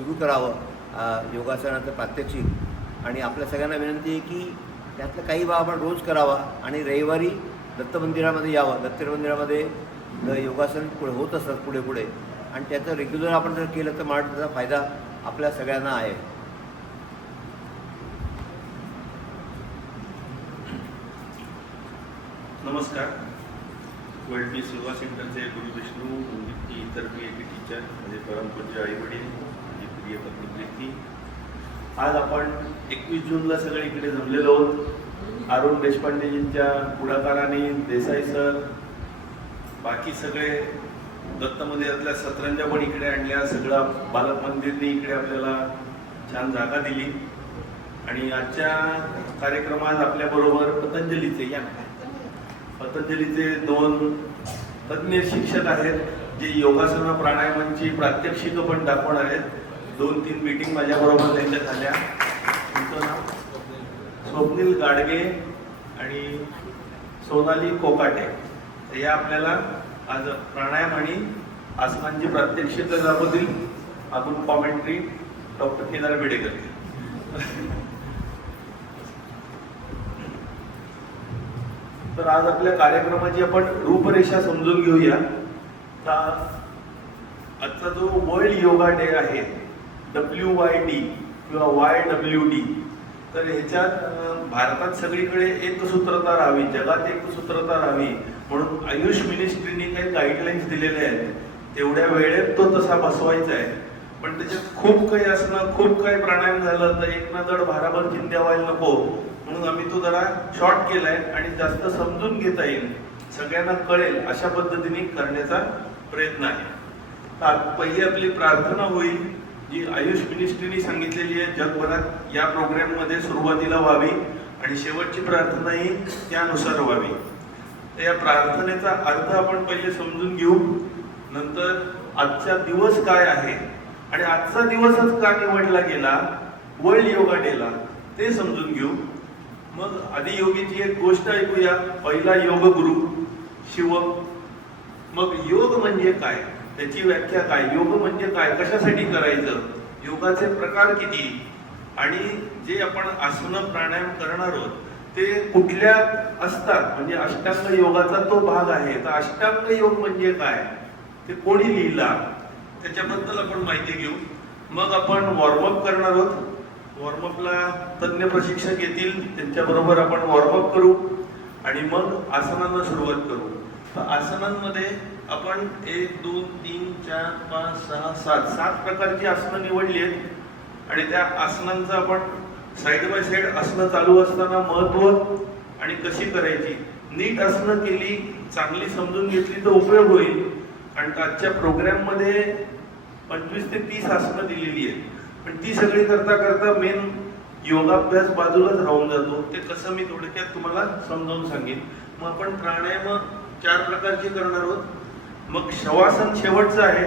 सुरू करावं योगासनाचं प्रात्यक्षिक. आणि आपल्या सगळ्यांना विनंती आहे की त्यातलं काही भाग आपण रोज करावा आणि रविवारी दत्त मंदिरामध्ये यावं. दत्त मंदिरामध्ये योगासन पुढे होत असतात पुढे पुढे, आणि त्याचं रेग्युलर आपण जर केलं तर मला त्याचा फायदा आपल्या सगळ्यांना आहे. नमस्कार. वर्ल्ड पीस योगा सेंटरचे गुरु विष्णू, इतर PhD टीचर, माझे परमपूज्य आई वडील, माझी प्रिय पत्नी प्रीती. आज आपण 21 जूनला सगळे इकडे जमलेलो आहोत. अरुण देशपांडेजींच्या पुढाकाराने देसाई सर, बाकी सगळे दत्त मंदिरातल्या सतरंजा पण इकडे आणल्या, सगळा बालक मंदिरने इकडे आपल्याला छान जागा दिली. आणि आजच्या कार्यक्रमात आपल्याबरोबर पतंजलीचे 2 तज्ज्ञ शिक्षक आहेत, जे योगासना प्राणायामांची प्रात्यक्षिकं पण दाखवणार आहेत. 2-3 मीटिंग माझ्याबरोबर त्यांच्या झाल्या. तुमचं नाव? स्वप्नील गाडगे आणि सोनाली कोकाटे. या आपल्याला आज प्राणायाम आणि आसनांची प्रात्यक्षिकं दाखवतील. अजून कॉमेंट्री डॉक्टर केदार बेडे करतील. तर आज आपल्या कार्यक्रमाची आपण रूपरेषा समजून घेऊया. आजचा जो वर्ल्ड योगा डे आहे, WYD किंवा YWD, तर ह्याच्यात भारतात सगळीकडे एकसूत्रता राहावी, जगात एकसूत्रता राहावी म्हणून आयुष मिनिस्ट्रीने काही गाईडलाईन्स दिलेले आहेत. तेवढ्या वेळेत तो तसा बसवायचा आहे. पण त्याच्यात खूप काही असणं, खूप काही प्राणायाम झालं तर एक ना जड भाराभर चिंध्या व्हायला नको, म्हणून आम्ही तो जरा शॉर्ट केलाय आणि जास्त समजून घेता येईल, सगळ्यांना कळेल अशा पद्धतीने करण्याचा प्रयत्न आहे. पहिली आपली प्रार्थना होईल, जी आयुष मिनिस्ट्रीने सांगितलेली आहे जगभरात या प्रोग्राम मध्ये सुरुवातीला व्हावी आणि शेवटची प्रार्थना ही त्यानुसार व्हावी. तर या प्रार्थनेचा अर्थ आपण पहिले समजून घेऊ. नंतर आजचा दिवस काय आहे आणि आजचा दिवसच का निवडला गेला वर्ल्ड योगा डेला ते समजून घेऊ. मग आदियोगीची एक गोष्ट ऐकूया. पहिला योग गुरु शिव. मग योग म्हणजे काय, त्याची व्याख्या काय, योग म्हणजे काय, कशासाठी करायचं, योगाचे प्रकार किती, आणि जे आपण आसन प्राणायाम करणार आहोत ते कुठल्या असतात, म्हणजे अष्टांग योगाचा तो भाग आहे. तर अष्टांग योग म्हणजे काय, ते कोणी लिहिला, त्याच्याबद्दल आपण माहिती घेऊ. मग आपण वॉर्मअप करणार आहोत. वॉर्मअपला तज्ञ प्रशिक्षक येतील, त्यांच्याबरोबर आपण वॉर्मअप करू आणि मग आसनांना सुरुवात करू. तर आसनांमध्ये आपण 1 2 3 4 5 6 7 प्रकारची आसनं निवडली आहेत आणि त्या आसनांचं आपण साईड बाय साईड आसनं चालू असताना महत्व आणि कशी करायची, नीट आसनं केली, चांगली समजून घेतली तर उपयोग होईल. कारण आजच्या प्रोग्राम मध्ये 25 ते 30 आसनं दिलेली आहेत, पण ती सगळी करता करता मेन योगाभ्यास बाजूलाच राहून जातो. ते कसं मी थोडक्यात तुम्हाला समजावून सांगेन. मग आपण प्राणायाम 4 प्रकारचे करणार आहोत. मग शवासन शेवटचं आहे,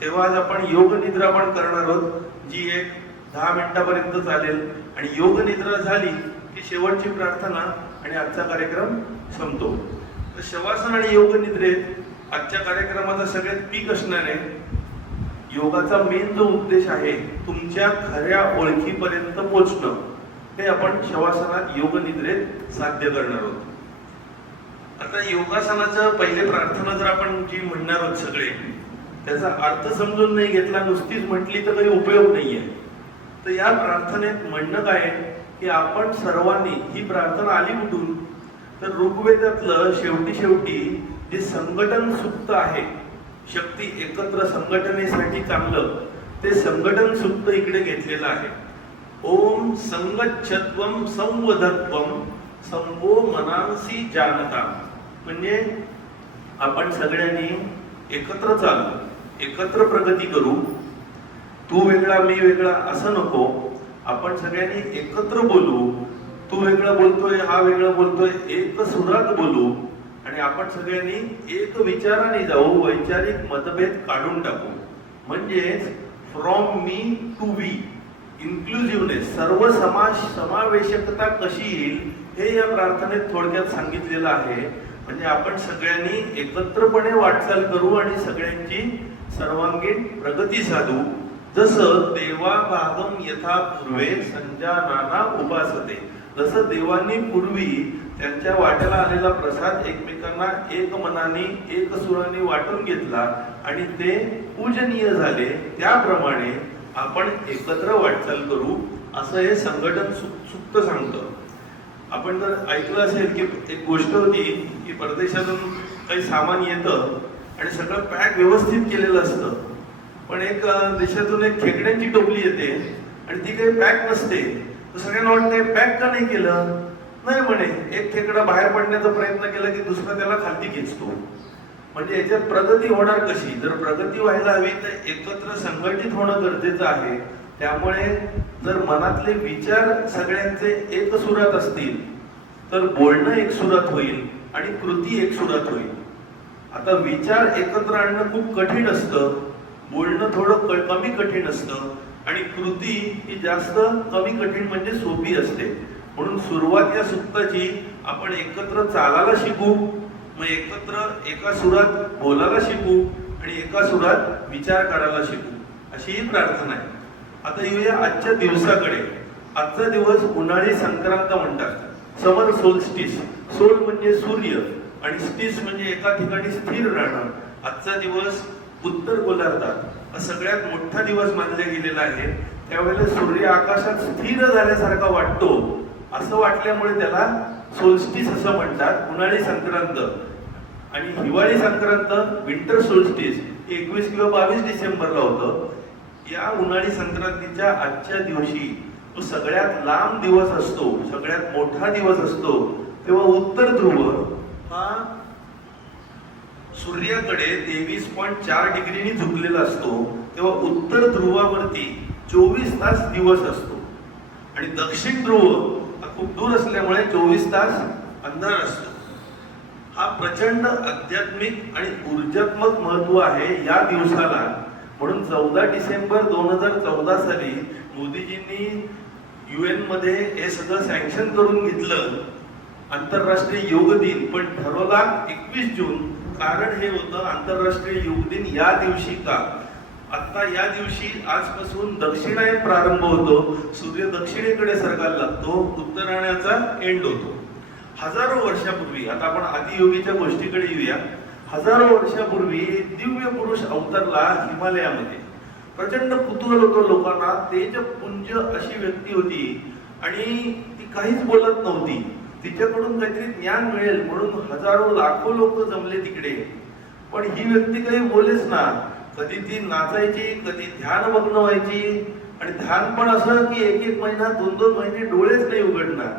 तेव्हा आज आपण योग निद्रा पण करणार आहोत, जी एक 10 मिनिटापर्यंत चालेल. आणि योग निद्रा झाली की शेवटची प्रार्थना आणि आजचा कार्यक्रम संपतो. तर शवासन आणि योग निद्रेत आजच्या कार्यक्रमाचा सगळ्यात पीक असणार आहे. योगाचा मेन जो उद्देश आहे तुमच्या खऱ्या ओळखीपर्यंत पोहोचणं, हे आपण शवासनात योग निद्रेत साध्य करणार आहोत. आता योगासनाचं पहिले प्रार्थना जर आपण जी म्हणणार आहोत सगळे, त्याचा अर्थ समजून नाही घेतला, नुसतीच म्हटली तर काही उपयोग नाहीये. तर या प्रार्थनेत म्हणणं काय की आपण सर्वांनी, ही प्रार्थना आली कुठून तर ऋग्वेदातलं शेवटी जे संघटन सुक्त आहे, शक्ती एकत्र संघटनेसाठी चांगलं, ते संघटन सुक्त इकडे घेतलेलं आहे. ओम संगच्छत्वम संवदत्वम संभो मनांसी जानता. म्हणजे आपण सगळ्यांनी एकत्र चालू, एकत्र प्रगती करू. तू वेगळा मी वेगळा असं नको, आपण सगळ्यांनी एकत्र बोलू. तू वेगळं बोलतोय, हा वेगळं बोलतोय, एक सुरात बोलू आणि आपण सगळ्यांनी एक विचाराने जाऊ, वैचारिक मतभेद काढून टाकू. म्हणजे फ्रॉम मी टू वी, इन्क्लुझिव्हनेस, सर्व समावेशकता कशी येईल हे या प्रार्थनेत थोडक्यात सांगितलेलं आहे. म्हणजे आपण सगळ्यांनी एकत्रपणे वाटचाल करू आणि सगळ्यांची सर्वांगीण प्रगती साधू. जसं देवा भागम यथा पूर्वे संजानाना उपासते, जसं देवांनी पूर्वी त्यांच्या वाट्याला आलेला प्रसाद एकमेकांना एक मनाने एक सुराने वाटून घेतला आणि ते पूजनीय झाले, त्याप्रमाणे आपण एकत्र वाटचाल करू असं हे संघटन सुक्त सांगतं. आपण जर ऐकलं असेल की एक गोष्ट होती की परदेशातून काही सामान येतं आणि सगळं पॅक व्यवस्थित केलेलं असतं, पण एक देशातून एक खेकड्यांची टोपली येते आणि ती काही पॅक नसते. तर सगळ्यांना वाटते पॅक का नाही केलं, नाही म्हणे एक खेकडा बाहेर पडण्याचा प्रयत्न केला की दुसरा त्याला खाली खेचतो. म्हणजे याच्यात प्रगती होणार कशी? जर प्रगती व्हायला हवी तर एकत्र संघटित होणं गरजेचं आहे. त्यामुळे जर मनातले विचार सगळ्यांचे एक सुरात असतील तर बोलणं एक सुरात होईल आणि कृती एक सुरात होईल. आता विचार एकत्र आणणं खूप कठीण असतं, बोलणं थोडं कमी कठीण असतं आणि कृती ही जास्त कमी कठीण म्हणजे सोपी असते. म्हणून सुरुवात या सुक्ताची आपण एकत्र चालायला शिकू, मग एकत्र एका सुरात बोलायला शिकू आणि एका सुरात विचार करायला शिकू, अशी ही प्रार्थना आहे. आता येऊया आजच्या दिवसाकडे. आजचा दिवस उन्हाळी संक्रांत म्हणतात, समर सोल्स्टिस. सोल म्हणजे सूर्य आणि स्टिस म्हणजे एका ठिकाणी स्थिर राहणं. आजचा दिवस उत्तर गोलार्धात सगळ्यात मोठा दिवस मानला गेलेला आहे. त्यावेळेला सूर्य आकाशात स्थिर झाल्यासारखा वाटतो, असं वाटल्यामुळे त्याला सोल्स्टिस असं म्हणतात, उन्हाळी संक्रांत. आणि हिवाळी संक्रांत विंटर सोल्स्टिस 21 किंवा 22 डिसेंबरला होतं. या उन्हाळी संक्रांतीच्या आजच्या दिवशी तो सगळ्यात लांब दिवस असतो, सगळ्यात मोठा दिवस असतो. तेव्हा उत्तर ध्रुव हा सूर्याकडे 23.4 डिग्रीनी झुकलेला असतो. तेव्हा उत्तर ध्रुवावरती 24 तास दिवस असतो आणि दक्षिण ध्रुव हा खूप दूर असल्यामुळे 24 तास अंधार असतो. हा प्रचंड आध्यात्मिक आणि ऊर्जात्मक महत्व आहे या दिवसाला. म्हणून 14 डिसेंबर 2014 साली मोदीजींनी UN मध्ये हे सगळं सँक्शन करून घेतलं, आंतरराष्ट्रीय योग दिन. पण ठरवला 21 जून, कारण हे होतं आंतरराष्ट्रीय योग दिन या दिवशी का. आता या दिवशी आजपासून दक्षिणायन प्रारंभ होतो, सूर्य दक्षिणेकडे सरकायला लागतो, उत्तरायणाचा एंड होतो. हजारो वर्षापूर्वी, आता आपण आदियोगीच्या गोष्टीकडे येऊया. हजारो वर्षापूर्वी दिव्य पुरुष अवतरला हिमालयामध्ये. प्रचंड कुतूहल होतं लोकांना. तेजपुंज अशी व्यक्ती होती आणि ती काहीच बोलत नव्हती. तिच्याकडून काहीतरी ज्ञान मिळेल म्हणून हजारो लाखो लोक जमले तिकडे. पण ही व्यक्ती काही बोलेच ना. कधी ती नाचायची, कधी ध्यानमग्न व्हायची आणि ध्यान पण असं की 1-1 महिना 2-2 महिने डोळेच नाही उघडणार.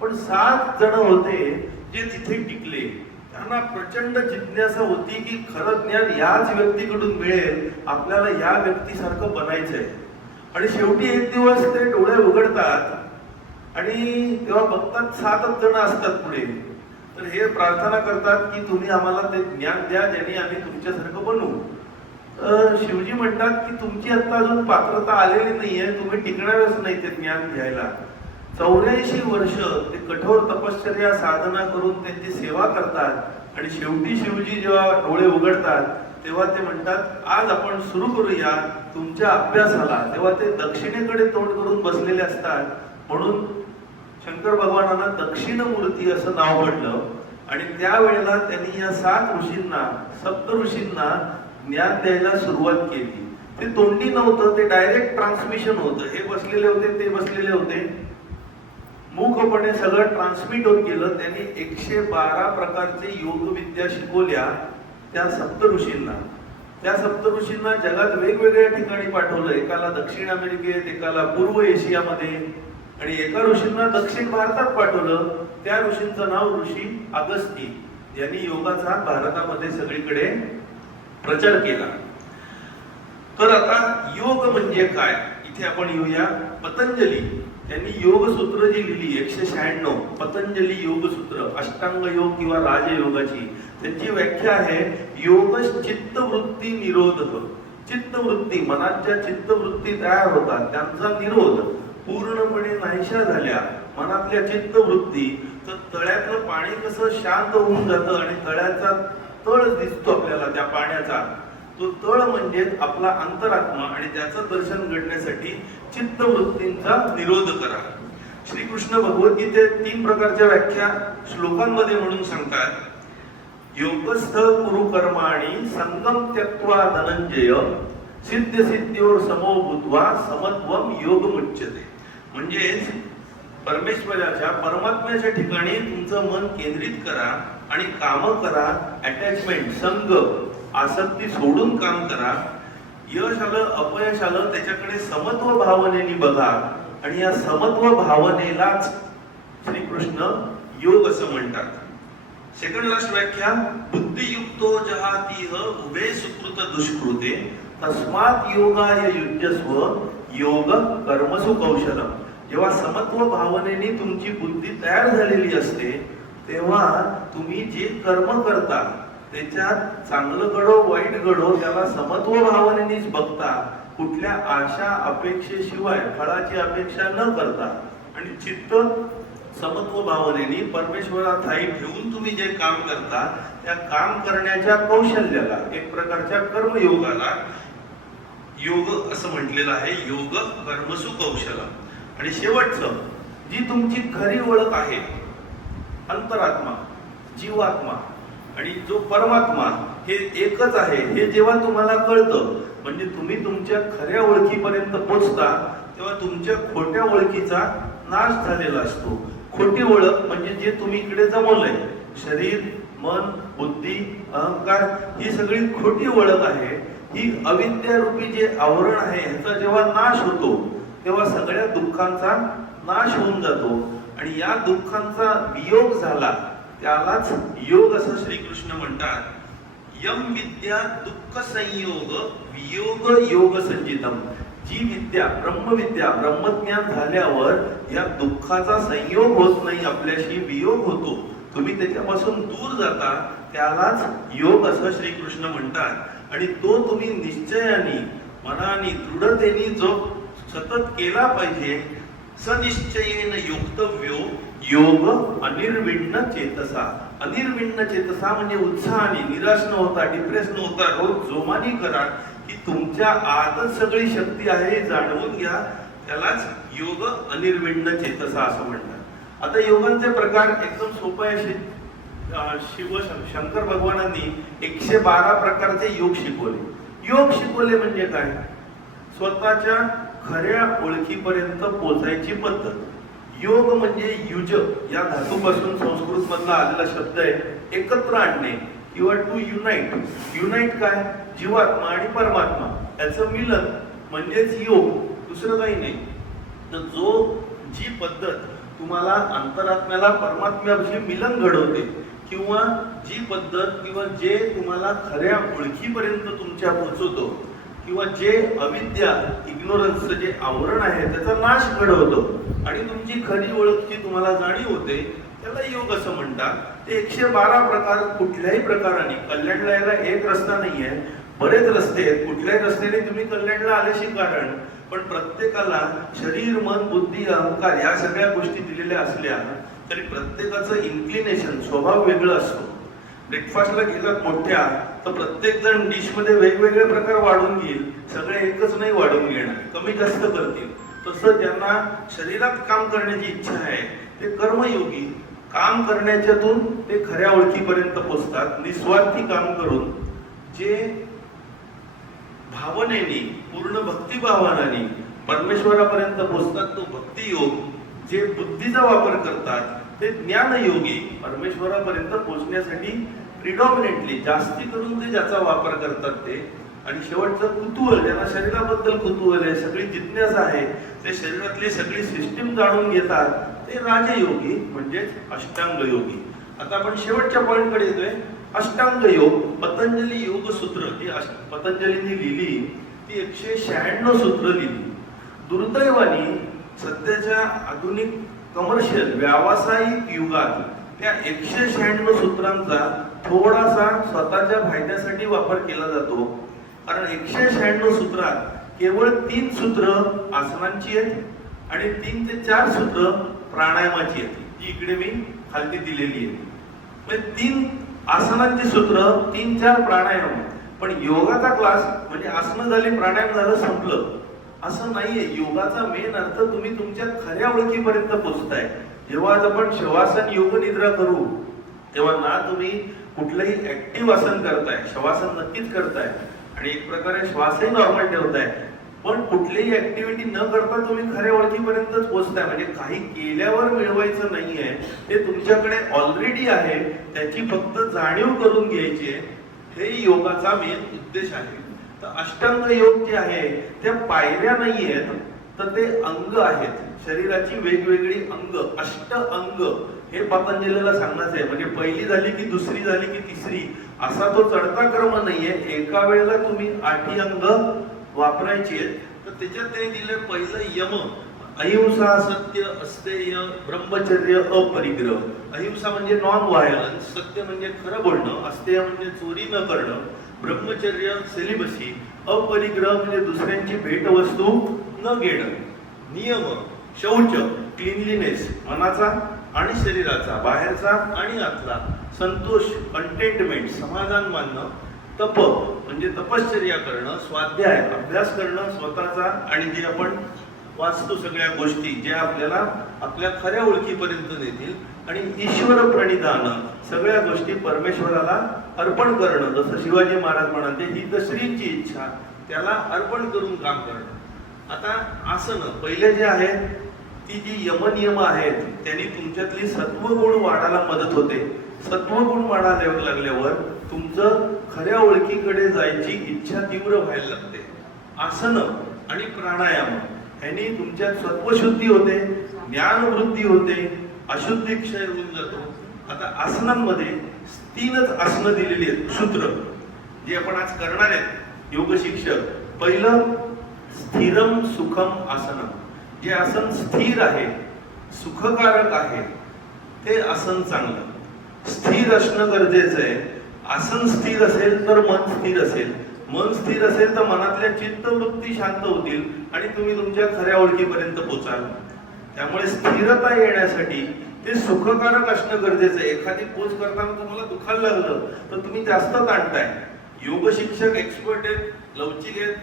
पण 7 जण होते जे तिथे टिकले. त्यांना प्रचंड जिज्ञासा होती की खरं ज्ञान याच व्यक्तीकडून मिळेल, आपल्याला या व्यक्तीसारखं बनायचंय. आणि शेवटी एक दिवस ते डोळे उघडतात आणि तेव्हा बघतात 7च जण असतात पुढे. तर हे प्रार्थना करतात की तुम्ही आम्हाला ते ज्ञान द्या ज्याने आम्ही तुमच्यासारखं बनू. शिवजी म्हणतात की तुमची आता अजून पात्रता आलेली नाहीये, तुम्ही टिकणारच नाही ते ज्ञान घ्यायला. 84 वर्ष ते कठोर तपश्चर्या साधना करून त्यांची सेवा करतात आणि शेवटी शिवजी जेव्हा डोळे उघडतात तेव्हा ते म्हणतात आज आपण सुरू करूया तुमच्या अभ्यासाला. तेव्हा ते दक्षिणेकडे तोंड करून बसलेले असतात. म्हणून शंकर भगवानांना दक्षिण मूर्ती असं नाव पडलं. आणि त्यावेळेला त्यांनी या 7 ऋषींना, सप्त ऋषींना ज्ञान द्यायला सुरुवात केली. ते तोंडी नव्हतं, ते डायरेक्ट ट्रान्समिशन होतं. हे बसलेले होते, ते बसलेले होते, मूकपणे सगळं ट्रान्समिट होत गेलं. त्यांनी 112 प्रकारचे योग विद्या शिकवल्या त्या सप्त ऋषींना. त्या सप्त ऋषींना जगात वेगवेगळ्या ठिकाणी पाठवलं. एकाला दक्षिण अमेरिकेत, एकाला पूर्व एशियामध्ये आणि एका ऋषींना दक्षिण भारतात पाठवलं. त्या ऋषींचं नाव ऋषी अगस्ती. यांनी योगाचा भारतामध्ये सगळीकडे प्रचार केला. तर आता योग म्हणजे काय इथे आपण येऊया. पतंजली त्यांनी योगसूत्र जी लिहिली 196 पतंजली योगसूत्र, अष्टांग योग किंवा राजयोगाची, त्यांची व्याख्या आहे योग चित्तवृत्ती निरोध. चित्तवृत्ती, मनाच्या चित्तवृत्ती तयार होतात, त्यांचा निरोध पूर्णपणे नाहीशा झाल्या मनातल्या चित्तवृत्ती, तर तळ्यातलं पाणी कसं शांत होऊन जातं आणि तळ्याचा तळ दिसतो आपल्याला त्या पाण्याचा, तो तळ म्हणजे आपला अंतरात्मा आणि त्याचं दर्शन घडण्यासाठी चित्तवृत्तींचा निरोध करा. श्रीकृष्ण भगवद्गीतेत 3 प्रकारच्या व्याख्या श्लोकांमध्ये म्हणून सांगतात. योगस्थ कुरु कर्माणि संगम त्यक्त्वा धनंजय सिद्ध सिद्ध्योर समो भूत्वा समत्वम योगमुच्यते. म्हणजे परमेश्वराच्या परमात्म्याच्या ठिकाणी तुमचं मन केंद्रित करा आणि काम करा. अटॅचमेंट, संग, आसक्ती सोडून काम करा. यश आलं अपयश आलं त्याच्याकडे समत्व भावनेने बघा आणि या समत्व भावनेलाच श्रीकृष्ण योग असं म्हणतात. सेकंड लास्ट व्याख्या, बुद्धियुक्तो जहातीह उभे सुकृत दुष्कृते तस्मात् योगाय युज्यस्व योग कर्मसु कौशलम. जेव्हा समत्व भावनेने तुमची बुद्धी तयार झालेली असते तेव्हा तुम्ही जे कर्म करता त्याच्यात चांगलं घडो वाईट घडो त्याला समत्व भावनेनेच बघता, कुठल्या आशा अपेक्षेशिवाय फळाची अपेक्षा न करता आणि चित्त समत्व भावनेने परमेश्वरात ठाई ठेवून तुम्ही जे काम करता त्या काम करण्याच्या कौशल्याला, एक प्रकारच्या कर्मयोगाला योग असं म्हटलेलं आहे. योग कर्मसु कौशलम. आणि शेवटचं, जी तुमची खरी ओळख आहे, अंतरात्मा, जीवात्मा आणि जो परमात्मा हे एकच आहे, हे जेव्हा तुम्हाला कळतं म्हणजे तुम्ही तुमच्या खऱ्या ओळखीपर्यंत पोहोचता तेव्हा तुमच्या खोट्या ओळखीचा नाश झालेला असतो. खोटी ओळख म्हणजे जे तुम्ही इकडे जमवलंय, शरीर, मन, बुद्धी, अहंकार, ही सगळी खोटी ओळख आहे. ही अविद्यारूपी जे आवरण आहे ह्याचा जेव्हा नाश होतो तेव्हा सगळ्या दुःखांचा नाश होऊन जातो आणि या दुःखांचा वियोग झाला त्यालाच योग असं श्रीकृष्ण म्हणतात. यम विद्या दुःख संयोग वियोग योग संजितम. जी विद्या, ब्रह्मविद्या, ब्रह्मज्ञान झाल्यावर या दुःखाचा संयोग होत नाही, आपल्याशी वियोग होतो, तुम्ही त्याच्यापासून दूर जाता, त्यालाच योग असं श्रीकृष्ण म्हणतात. आणि तो तुम्ही निश्चयाने, मनाने, दृढतेने जो सतत केला पाहिजे. सनिश्चयेन योक्तव्यो योग अनिर्विण्ण चेतसा. अनिर्विण्ण चेतसा म्हणजे उत्साहाने, निराश न होता, डिप्रेस न होता, रोज जोमाने करा की तुमच्या आतच सगळी शक्ती आहे जाणवून घ्या. त्यालाच योग अनिर्विण्ण चेतसा असं म्हणतात. आता योगांचे प्रकार एकदम सोपे असे. शंकर भगवानांनी 112 प्रकारचे योग शिकवले. योग शिकवले म्हणजे काय? स्वतःच्या खऱ्या ओळखीपर्यंत पोहोचायची पद्धत. योग म्हणजे युज या धातूपासून संस्कृत मधला आलेला शब्द आहे. एकत्र आणणे किंवा टू युनाइट. युनाइट काय? जीवात्मा आणि परमात्मा याचं मिलन म्हणजेच योग, दुसरं काही नाही. तर जी पद्धत तुम्हाला अंतरात्म्याला परमात्म्याशी मिलन घडवते किंवा जी पद्धत किंवा जे तुम्हाला खऱ्या ओळखीपर्यंत तुमच्या पोहोचवतो किंवा जे अविद्या, इग्नोरन्सचं जे आवरण आहे त्याचा नाश घडवतो आणि तुमची खरी ओळखची तुम्हाला जाणीव होते, त्याला योग असं म्हणतात. ते 112 प्रकार कुठल्याही प्रकाराने. कल्याणला यायला एक रस्ता नाहीये, बरेच रस्ते आहेत. कुठल्याही रस्त्याने तुम्ही कल्याणला आल्याशी कारण, पण प्रत्येकाला शरीर, मन, बुद्धी, अहंकार या सगळ्या गोष्टी दिलेल्या असल्या तरी प्रत्येकाचं इन्क्लिनेशन, स्वभाव वेगळं असतो. ब्रेकफास्टला गेलात मोठ्या तर प्रत्येक जण डिश मध्ये वेगवेगळे प्रकार वाढून घेईल, सगळे एकच नाही वाढून घेणार, कमी जास्त करतील. तसं ज्यांना शरीरात काम करण्याची इच्छा आहे ते कर्मयोगी काम करण्याच्यातून ते खऱ्या ओळखीपर्यंत पोहोचतात. निस्वार्थी काम करून जे भावनेने, पूर्ण भक्तिभावाने परमेश्वरापर्यंत पोहोचतात तो भक्तियोग. जे बुद्धीचा वापर करतात ते ज्ञानयोगी. परमेश्वरापर्यंत पोहोचण्यासाठी प्रिडॉमिनेटली जास्ती करून ते ज्याचा वापर करतात ते. आणि शेवटचं कुतूहल, ज्यांना शरीराबद्दल कुतूहल आहे, सगळी जिज्ञासा आहे, ते शरीरातली सगळी सिस्टीम जाणून घेतात, ते राजयोगी म्हणजेच अष्टांग योगी. आता आपण शेवटच्या पॉइंटकडे येतोय. अष्टांग योग. पतंजली योग सूत्र जी पतंजलींनी लिहिली ती 196 सूत्र लिहिली. दुर्दैवाने सध्याच्या आधुनिक कमर्शियल व्यावसायिक युगात त्या 196 सूत्रांचा थोडासा स्वतःच्या फायद्यासाठी वापर केला जातो. कारण 196 सूत्रात केवळ 3 सूत्र आसनांची आहेत आणि 3 ते 4 सूत्र प्राणायामाची आहेत. ती इकडे मी खाली दिलेली आहे. म्हणजे 3 आसनांची सूत्र, 3-4 प्राणायाम. पण योगाचा क्लास म्हणजे आसनं झाली, प्राणायाम झालं, संपलं असं नाहीये. योगाचा मेन अर्थ तुम्ही तुमच्या खऱ्या ओळखीपर्यंत पोहोचताय. जेव्हा आज आपण शवासन योग निद्रा करू तेव्हा ना तुम्ही कुठलंही ऍक्टिव्ह आसन करताय, शवासन नक्कीच करताय आणि एक प्रकारे श्वासही नॉर्मल ठेवताय, पण कुठलीही ऍक्टिव्हिटी न करता तुम्ही खऱ्या ओळखीपर्यंतच पोहोचताय. म्हणजे काही केल्यावर मिळवायचं नाहीये, ते तुमच्याकडे ऑलरेडी आहे, त्याची फक्त जाणीव करून घ्यायची आहे. हे योगाचा मेन उद्देश आहे. तर अष्टांग योग जे आहे त्या पायऱ्या नाही आहेत, तर ते अंग आहेत, शरीराची वेगवेगळी अंग, अष्ट अंग हे पतंजलीला सांगण्याचं आहे. म्हणजे पहिली झाली की दुसरी झाली की तिसरी असा तो चढता क्रम नाहीये. एका वेळेला तुम्ही 8 अंग वापरायची आहेत. तर त्याच्यात त्यांनी दिलं पहिलं यम, अहिंसा, सत्य, अस्तेय, ब्रह्मचर्य, अपरिग्रह. अहिंसा म्हणजे नॉन व्हायलन्स, सत्य म्हणजे खरं बोलणं, अस्तेय म्हणजे चोरी न करणं, ब्रह्मचर्य सेलिबसी, अपरिग्रह म्हणजे दुसऱ्यांची भेटवस्तू न घेणं, नियम, शौच, क्लीनलीनेस, मनाचा आणि शरीराचा, बाहेरचा आणि आतला, संतोष, कंटेंटमेंट, समाधान मानणं, तप म्हणजे तपश्चर्या करणं, स्वाध्याय अभ्यास करणं स्वतःचा, आणि जे आपण वाचतो सगळ्या गोष्टी ज्या आपल्याला आपल्या खऱ्या ओळखीपर्यंत नेतील, आणि ईश्वर प्रणिधान सगळ्या गोष्टी परमेश्वराला अर्पण करणं. जसं शिवाजी महाराज म्हणाले, ही दसरींची इच्छा, त्याला अर्पण करून काम करणं. आता आसन पहिले जे आहेत ती जी यमनियम आहेत त्यांनी तुमच्यातली सत्वगुण वाढायला मदत होते. सत्वगुण वाढायला लागल्यावर तुमचं खऱ्या ओळखीकडे जायची इच्छा तीव्र व्हायला लागते. आसन आणि प्राणायाम ह्यानी तुमच्यात सत्वशुद्धी होते, ज्ञानवृद्धी होते, अशुद्धी क्षय होऊन जातो. आता आसनांमध्ये 3च आसनं दिलेली आहेत, सूत्र जे आपण आज करणार आहेत योग शिक्षक. पहिलं स्थिरम सुखम आसन, जे आसन स्थिर आहे, सुखकारक आहे, ते आसन चांगलं. स्थिर असणं गरजेचं आहे. आसन स्थिर असेल तर मन स्थिर असेल, मन स्थिर असेल तर मनातल्या चित्तवृत्ती शांत होतील आणि तुम्ही तुमच्या खऱ्या ओळखीपर्यंत पोचाल. त्यामुळे स्थिरता येण्यासाठी ते सुखकारक असणं गरजेचं आहे. एखादी पोच करताना तुम्हाला दुखायला लागलं तर तुम्ही जास्त ताणताय. योग शिक्षक एक्सपर्ट आहेत, लवचिक आहेत,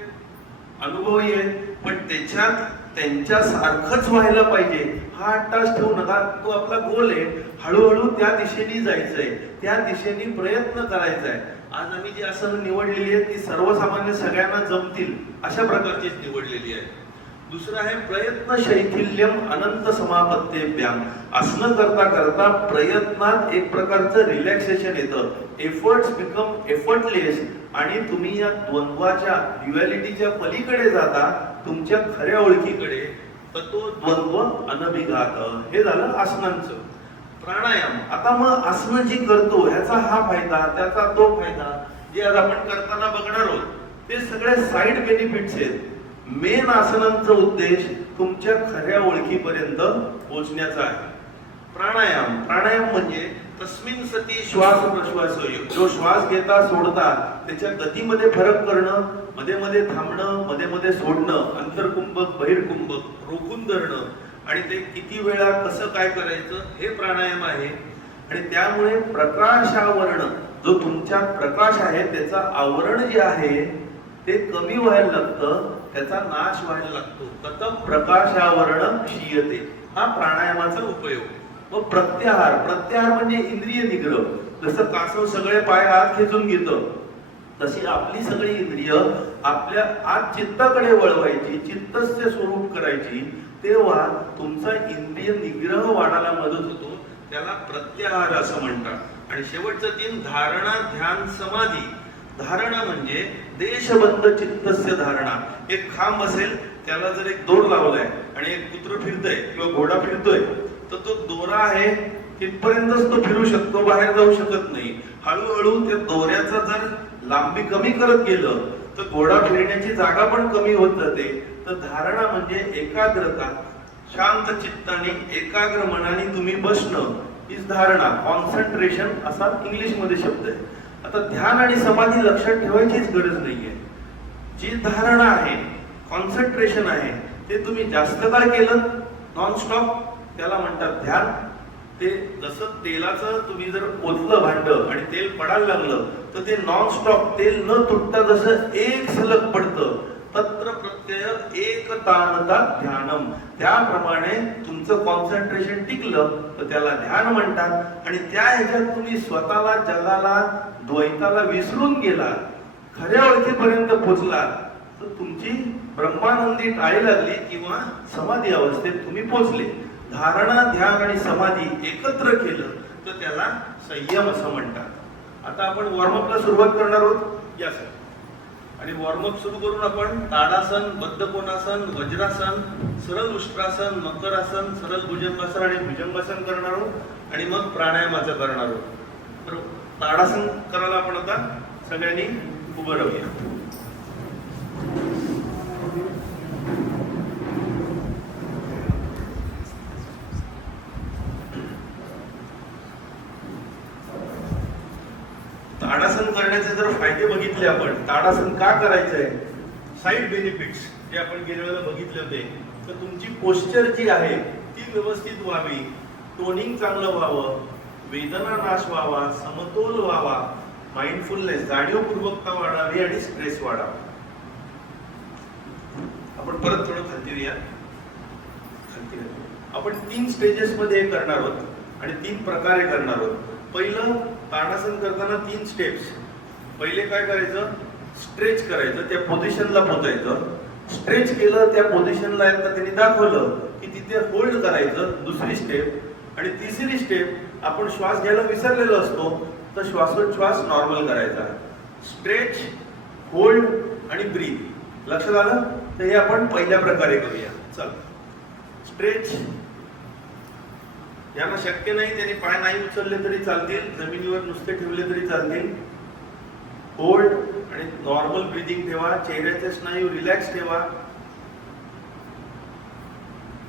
अनुभवी आहेत, पण त्याच्यात त्यांच्या सारखंच व्हायला पाहिजे हा अट्टास ठेवू नका. तो आपला गोल आहे, हळूहळू त्या दिशेने जायचंय, त्या दिशेने प्रयत्न करायचा आहे. आज आम्ही जी आसनं निवडलेली आहेत ती सर्वसामान्य सगळ्यांना जमतील अशा प्रकारचीच निवडलेली आहे. दुसरं आहे प्रयत्न शैथिल्यम अनंत समापत्तेभ्याम. आसनं करता करता प्रयत्नात एक प्रकारचं रिलॅक्सेशन येतं, एफर्ट्स बिकम एफर्टलेस, आणि तुम्ही या द्वंद्वाच्या ड्युअलिटीच्या पलीकडे जाता तुमच्या खऱ्या ओळखीकडे. तर तो द्वंद्व अनभिघात. हे झालं आसनांचं. प्राणायाम. आता मग आसनं जी करतो ह्याचा हा फायदा, त्याचा तो फायदा, जे आज आपण करताना बघणार आहोत ते सगळे साईड बेनिफिट्स आहेत. मेन आसनांचा उद्देश तुमच्या खऱ्या ओळखीपर्यंत पोहोचण्याचा आहे. प्राणायाम. प्राणायाम म्हणजे तस्मिन सती श्वास प्रश्वास. जो श्वास घेता सोडता त्याच्या गतीमध्ये फरक करणं, मध्ये मध्ये थांबणं, मध्ये मध्ये सोडणं, अंतरकुंभक बहिर्कुंभक, रोखून धरणं, आणि ते किती वेळा कसं काय करायचं हे प्राणायाम आहे. आणि त्यामुळे प्रकाशावरण, जो तुमच्या प्रकाश आहे त्याचा आवरण जे आहे ते कमी व्हायला लागतं, त्याचा नाश व्हायला लागतो. कथम प्रकाशावरण क्षीयते. हा प्राणायामाचा उपयोग. मग प्रत्याहार. प्रत्याहार म्हणजे इंद्रिय निग्रह. जसं कासव सगळे पाय आत खेचून घेतं तशी आपली सगळी इंद्रिय आपल्या आत चित्ताकडे वळवायची, चित्तस्य स्वरूप करायची. तेव्हा तुमचा इंद्रिय निग्रह वाढायला मदत होतो. त्याला प्रत्याहार असं म्हणतात. आणि शेवटचं 3 धारणा, ध्यान, समाधी. धारणा म्हणजे देशबंद चित्तस्य धारणा. एक खांब असेल त्याला जर एक दोर लावलाय आणि एक कुत्र फिरतोय किंवा घोडा फिरतोय तर तो दोरा आहे तिथपर्यंतच तो फिरू शकतो, बाहेर जाऊ शकत नाही. हळूहळू त्या दोऱ्याचा जर लांबी कमी करत गेलं तर घोडा फिरण्याची जागा पण कमी होत जाते. तर धारणा म्हणजे एकाग्रता, शांत चित्ताने एकाग्र मनाने तुम्ही बसणं, हीच धारणा. कॉन्सन्ट्रेशन असा इंग्लिश मध्ये शब्द आहे. आता ध्यान आणि समाधी लक्षात ठेवायचीच गरज नाहीये. जी धारणा आहे, कॉन्सन्ट्रेशन आहे, ते तुम्ही जास्त काळ केलं नॉनस्टॉप त्याला म्हणतात ध्यान. ते जसं तेलाचं तुम्ही जर ओतलं भांड आणि तेल पडायला लागलं तर ते नॉन स्टॉप तेल न तुटता जसं एक सलग पडतं, तत्र प्रत्यय एक तानता ध्यानम, त्याप्रमाणे तुमचं कॉन्सन्ट्रेशन टिकलं तर त्याला ध्यान म्हणतात. आणि त्या ह्याच्यात तुम्ही स्वतःला, जगाला, द्वैताला विसरून गेला, खऱ्या ओळखीपर्यंत पोचला तर तुमची ब्रह्मानंदी टाळी लागली किंवा समाधी अवस्थेत तुम्ही पोचले. धारणा, ध्यान आणि समाधी एकत्र केलं तर त्याला संयम असं म्हणतात. आता आपण वॉर्मअपला सुरुवात करणार आहोत यासाठी. आणि वॉर्मअप सुरू करून आपण ताडासन, बद्ध कोणासन, वज्रासन, सरळ उष्ट्रासन, मकरासन, सरळ भुजंगासन आणि भुजंगासन करणार आहोत आणि मग प्राणायामाचं करणार आहोत. तर ताडासन करायला आपण आता सगळ्यांनी उभं राहूया. ताडासन करण्याचे जर फायदे बघितले आपण, ताडासन का करायचंय, साईड बेनिफिट्स जे आपण गेल्या वेळेला बघितले होते, तर तुमची पोश्चर जी आहे ती व्यवस्थित व्हावी, टोनिंग चांगलं व्हावं, वेदना नाश व्हावा, समतोल व्हावा, माइंडफुलनेस, जाणीवपूर्वकता वाढावी आणि स्ट्रेस वाढावा. आपण परत थोडं खालती या. आपण 3 स्टेजेस मध्ये हे करणार आहोत आणि 3 प्रकारे करणार आहोत. पहिलं, ताडासन करताना 3 स्टेप्स. पहिले काय करायचं, स्ट्रेच करायचं, त्या पोझिशनला पोहोचायचं. स्ट्रेच केलं, त्या पोझिशनला एकदा त्यांनी दाखवलं की तिथे होल्ड करायचं, दुसरी स्टेप. आणि तिसरी स्टेप, आपण श्वास घ्यायला विसरलेलो असतो तर श्वासोच्छ्वास नॉर्मल करायचा. स्ट्रेच, होल्ड आणि ब्रीथ. लक्षात आलं? तर हे आपण पहिल्या प्रकारे करूया. चल, स्ट्रेच. यांना शक्य नाही त्यांनी पाय नाही उचलले तरी चालतील, जमिनीवर नुसते ठेवले तरी चालतील. होल्ड आणि नॉर्मल ब्रीदिंग ठेवा, चेहऱ्याचे स्नायू रिलॅक्स ठेवा.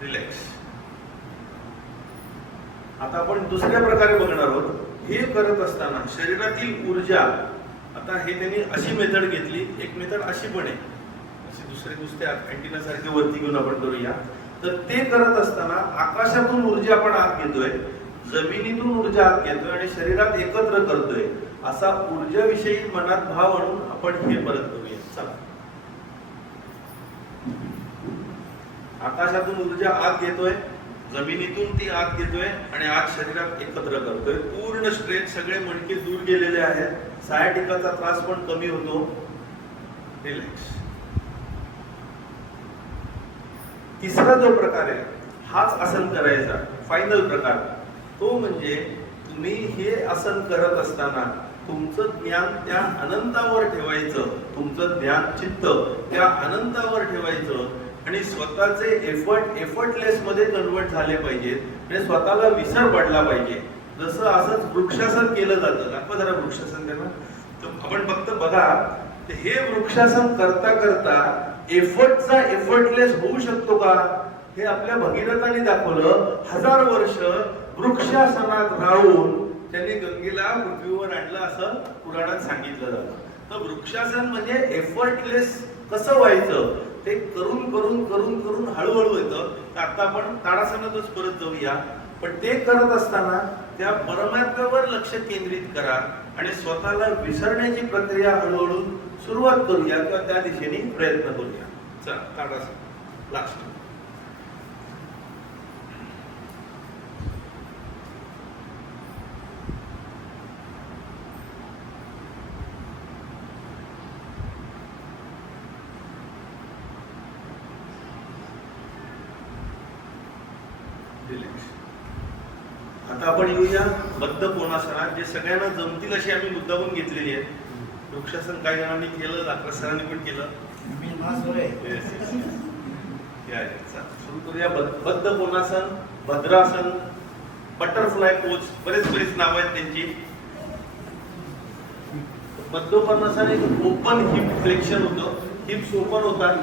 रिलॅक्स. आता आपण दुसऱ्या प्रकारे बघणार आहोत. हे करत असताना शरीरातील ऊर्जा, आता हे त्यांनी अशी मेथड घेतली, एक मेथड अशी पण आहे, अशी दुसरे नुसते अँटिना सारखे वरती घेऊन आपण करूया. तर ते करत असताना आकाशातून ऊर्जा आपण आत घेतोय, जमिनीतून ऊर्जा आत घेतोय आणि शरीरात एकत्र करतोय. असा ऊर्जेविषयी मनात भाव आणून आपण हे परत करूया. चला, आकाशातून ऊर्जा आत घेतोय, जमिनीतून ती आत घेतोय आणि आत शरीरात एकत्र करतोय. पूर्ण स्ट्रेच, सगळे मणके दूर गेलेले आहेत, सायाटिकाचा त्रास पण कमी होतो. रिलॅक्स. तिसरा जो प्रकार आहे हाच आसन करायचा, फायनल प्रकार. तो म्हणजे तुम्ही हे आसन करत असताना तुमचं ज्ञान त्या अनंतावर ठेवायचं, तुमचं ध्यान, चित्त त्या अनंतावर ठेवायचं आणि स्वतःचे एफर्टलेस मध्ये कन्वर्ट झाले पाहिजेत. म्हणजे स्वतःला विसर पडला पाहिजे. जसं असंच वृक्षासन केलं जातं. दाखवा जरा वृक्षासन त्यांना. तर आपण फक्त बघा, हे वृक्षासन करता करता एफर्टचा एफर्टलेस होऊ शकतो का, हे आपल्या भगीरथाने दाखवलं. 1000 वर्ष वृक्षासनात राहून त्यांनी गंगेला पृथ्वीवर आणलं असं पुराणात सांगितलं जातं. तर वृक्षासन म्हणजे एफर्टलेस कसं व्हायचं ते करून करून करून करून हळूहळू येतं. तर आता आपण ताडासनातच परत जाऊया. पण ते करत असताना त्या परमात्म्यावर लक्ष केंद्रित करा आणि स्वतःला विसरण्याची प्रक्रिया हळूहळू सुरुवात करूया किंवा त्या दिशेने प्रयत्न करूया. चला, ताडासन लास्ट. आता आपण येऊया बद्ध कोणासनात, जे सगळ्यांना जमतील अशी आम्ही मुद्दामून घेतलेली आहे. वृक्षासन काही जणांनी केलं, डॉक्टर सरांनी पण केलं. सुरू करूया. बद्ध कोणासन, भद्रासन, बटरफ्लाय पोज, बरेच नाव आहेत त्यांची. बद्ध कोणासन एक ओपन हिप फ्लेक्शन होतं, हिप्स ओपन होतात,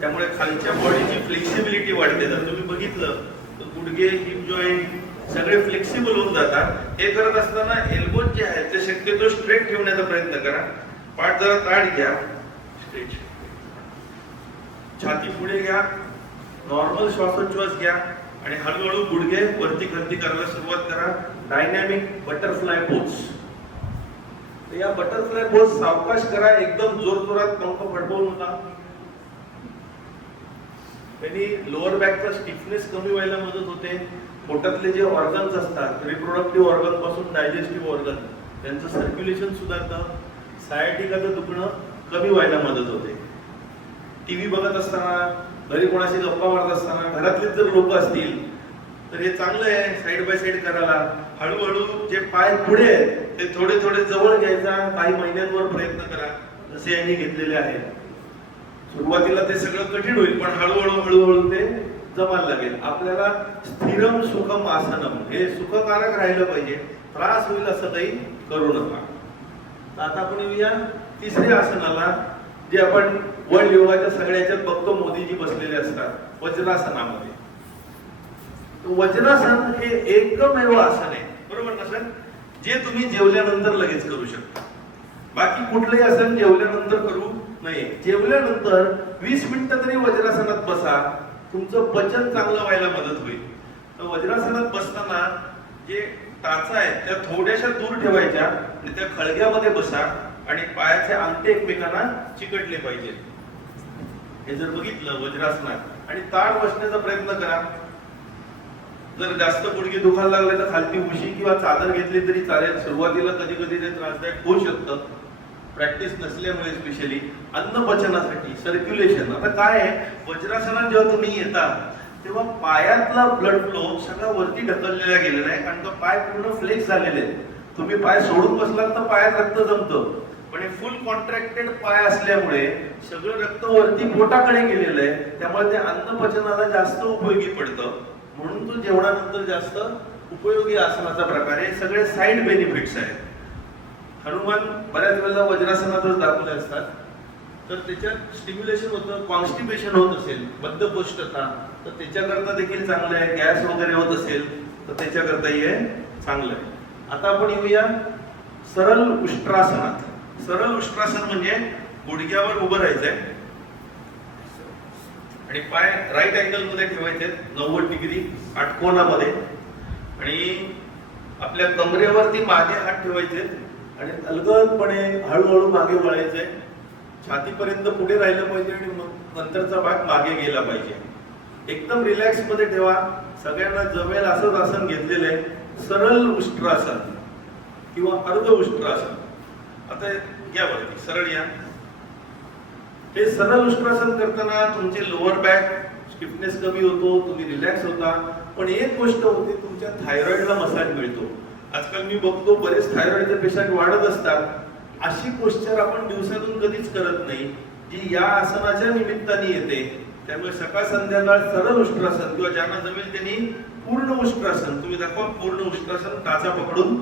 त्यामुळे खालच्या बॉडीची फ्लेक्सिबिलिटी वाढते. जर तुम्ही बघितलं तर गुडघे, हिप जॉईंट सगळे फ्लेक्सिबल होऊन जातात. हे करत असताना एल्बोज जे आहेत ते शक्यतो स्ट्रेट ठेवण्याचा प्रयत्न करा. पाठ जरा ताठ घ्या, स्ट्रेच. छाती पुढे घ्या, नॉर्मल श्वासोच्छ्वास घ्या, आणि हळूहळू गुडघे वरती खालती करायला सुरुवात करा. Dynamic butterfly pose. या बटरफ्लाय पोज सावकाश करा, एकदम जोरजोरात पंख फडफडू नका. त्यांनी लोअर बॅकचा स्टिफनेस कमी व्हायला मदत होते. पोटातले जे ऑर्गन्स असतात, रिप्रोडक्टिव्ह ऑर्गन पासून डायजेस्टिव्ह ऑर्गन, त्यांचं सर्क्युलेशन सुधारतं. सायटिकाचं दुखणं कमी व्हायला मदत होते. टीव्ही बघत असताना, घरी कोणाशी गप्पा मारत असताना, घरातलेच जर लोक असतील तर हे चांगलं आहे साईड बाय साईड करायला. हळूहळू जे पाय पुढे आहेत ते थोडे थोडे जवळ घ्यायचा. काही महिन्यांवर प्रयत्न करा, जसे यांनी घेतलेले आहेत. सुरुवातीला ते सगळं कठीण होईल, पण हळूहळू हळूहळू ते जमायला लागेल. आपल्याला स्थिरम सुखम आसनम, हे सुखकारक राहिलं पाहिजे. त्रास होईल असं काही करू नका. आता आपण येऊया तिसऱ्या आसनाला, जे आपण वर्ल्ड योगाच्या सगळ्याच्यात बघतो मोदीजी बसलेले असतात, वज्रासनामध्ये. वज्रासन हे एकमेव आसन आहे, बरोबर ना सर, जे तुम्ही जेवल्यानंतर लगेच करू शकता. बाकी कुठलंही आसन जेवल्यानंतर करू नये. जेवल्यानंतर 20 मिनिटं तरी वज्रासनात बसा, तुमचं पचन चांगलं व्हायला मदत होईल. तर वज्रासनात बसताना जे टाचा आहेत त्या थोड्याशा दूर ठेवायच्या आणि त्या खळग्यामध्ये बसा आणि पायाचे अंगठे एकमेकांना चिकटले पाहिजेत. हे जर बघितलं वज्रासनात, आणि ताठ बसण्याचा प्रयत्न करा. जर जास्त गुडघे दुखायला लागले तर खालती उशी किंवा चादर घेतली तरी चालेल. सुरुवातीला कधी कधी ते त्रासदायक होऊ शकतं, प्रॅक्टिस नसल्यामुळे. स्पेशली अन्न पचनासाठी, सर्क्युलेशन. आता काय आहे, वज्रासनात जेव्हा तुम्ही येता तेव्हा पायातला ब्लड फ्लो सगळा वरती ढकललेला गेलेला आहे, कारण का पाय पूर्ण फ्लेक्स झालेले आहेत. तुम्ही पाय सोडून बसलात तर पायात रक्त जमतं, पण हे फुल कॉन्ट्रॅक्टेड पाय असल्यामुळे सगळं रक्त वरती पोटाकडे गेलेलं आहे. त्यामुळे ते अन्न पचनाला जास्त उपयोगी पडतं. म्हणून तो जेवणानंतर जास्त उपयोगी आसनाचा प्रकार आहे. सगळे साईड बेनिफिट्स आहेत. हनुमान बऱ्याच वेळेला वज्रासनातच दाखवले असतात, तर त्याच्यात स्टिम्युलेशन होतं. कॉन्स्टिपेशन होत असेल, बद्धकोष्ठता, तर त्याच्याकरता देखील चांगलं आहे. गॅस वगैरे होत असेल तर त्याच्याकरताही हे चांगलं आहे. आता आपण येऊया सरळ उष्ट्रासनात. सरळ उष्ट्रासन म्हणजे गुडघ्यावर उभं राहायचंय आणि पाय राईट अँगल मध्ये ठेवायचे 90 डिग्री आठकोनामध्ये, आणि आपल्या कमरेवरती मागे हात ठेवायचे आणि अलगदपणे हळूहळू मागे वळायचे. छातीपर्यंत पुढे राहिलं पाहिजे आणि मग नंतरचा भाग मागे गेला पाहिजे. एकदम रिलॅक्स मध्ये ठेवा. सगळ्यांना जमेल असंच आसन घेतलेलं आहे, सरळ उष्ट्रासन किंवा अर्ध उष्ट्रासन. आता यावरती सरळ या. हे सरळ उष्ट्रासन करताना तुमचे लोअर बॅक स्टिफनेस कमी होतो, तुम्ही रिलॅक्स होता. पण एक गोष्ट होती, तुमच्या थायरॉइडला मसाज मिळतो. आजकाल मी बघतो बरेच थायरॉइडचे पेशंट वाढत असतात. अशी पोश्चर आपण दिवसातून कधीच करत नाही, जी या आसनाच्या निमित्ताने येते. त्यामुळे सकाळ संध्याकाळ सरळ उष्ट्रासन किंवा ज्यांना जमेल त्यांनी पूर्ण उष्ट्रासन, तुम्ही दाखवा पूर्ण उष्ट्रासन टाचा पकडून.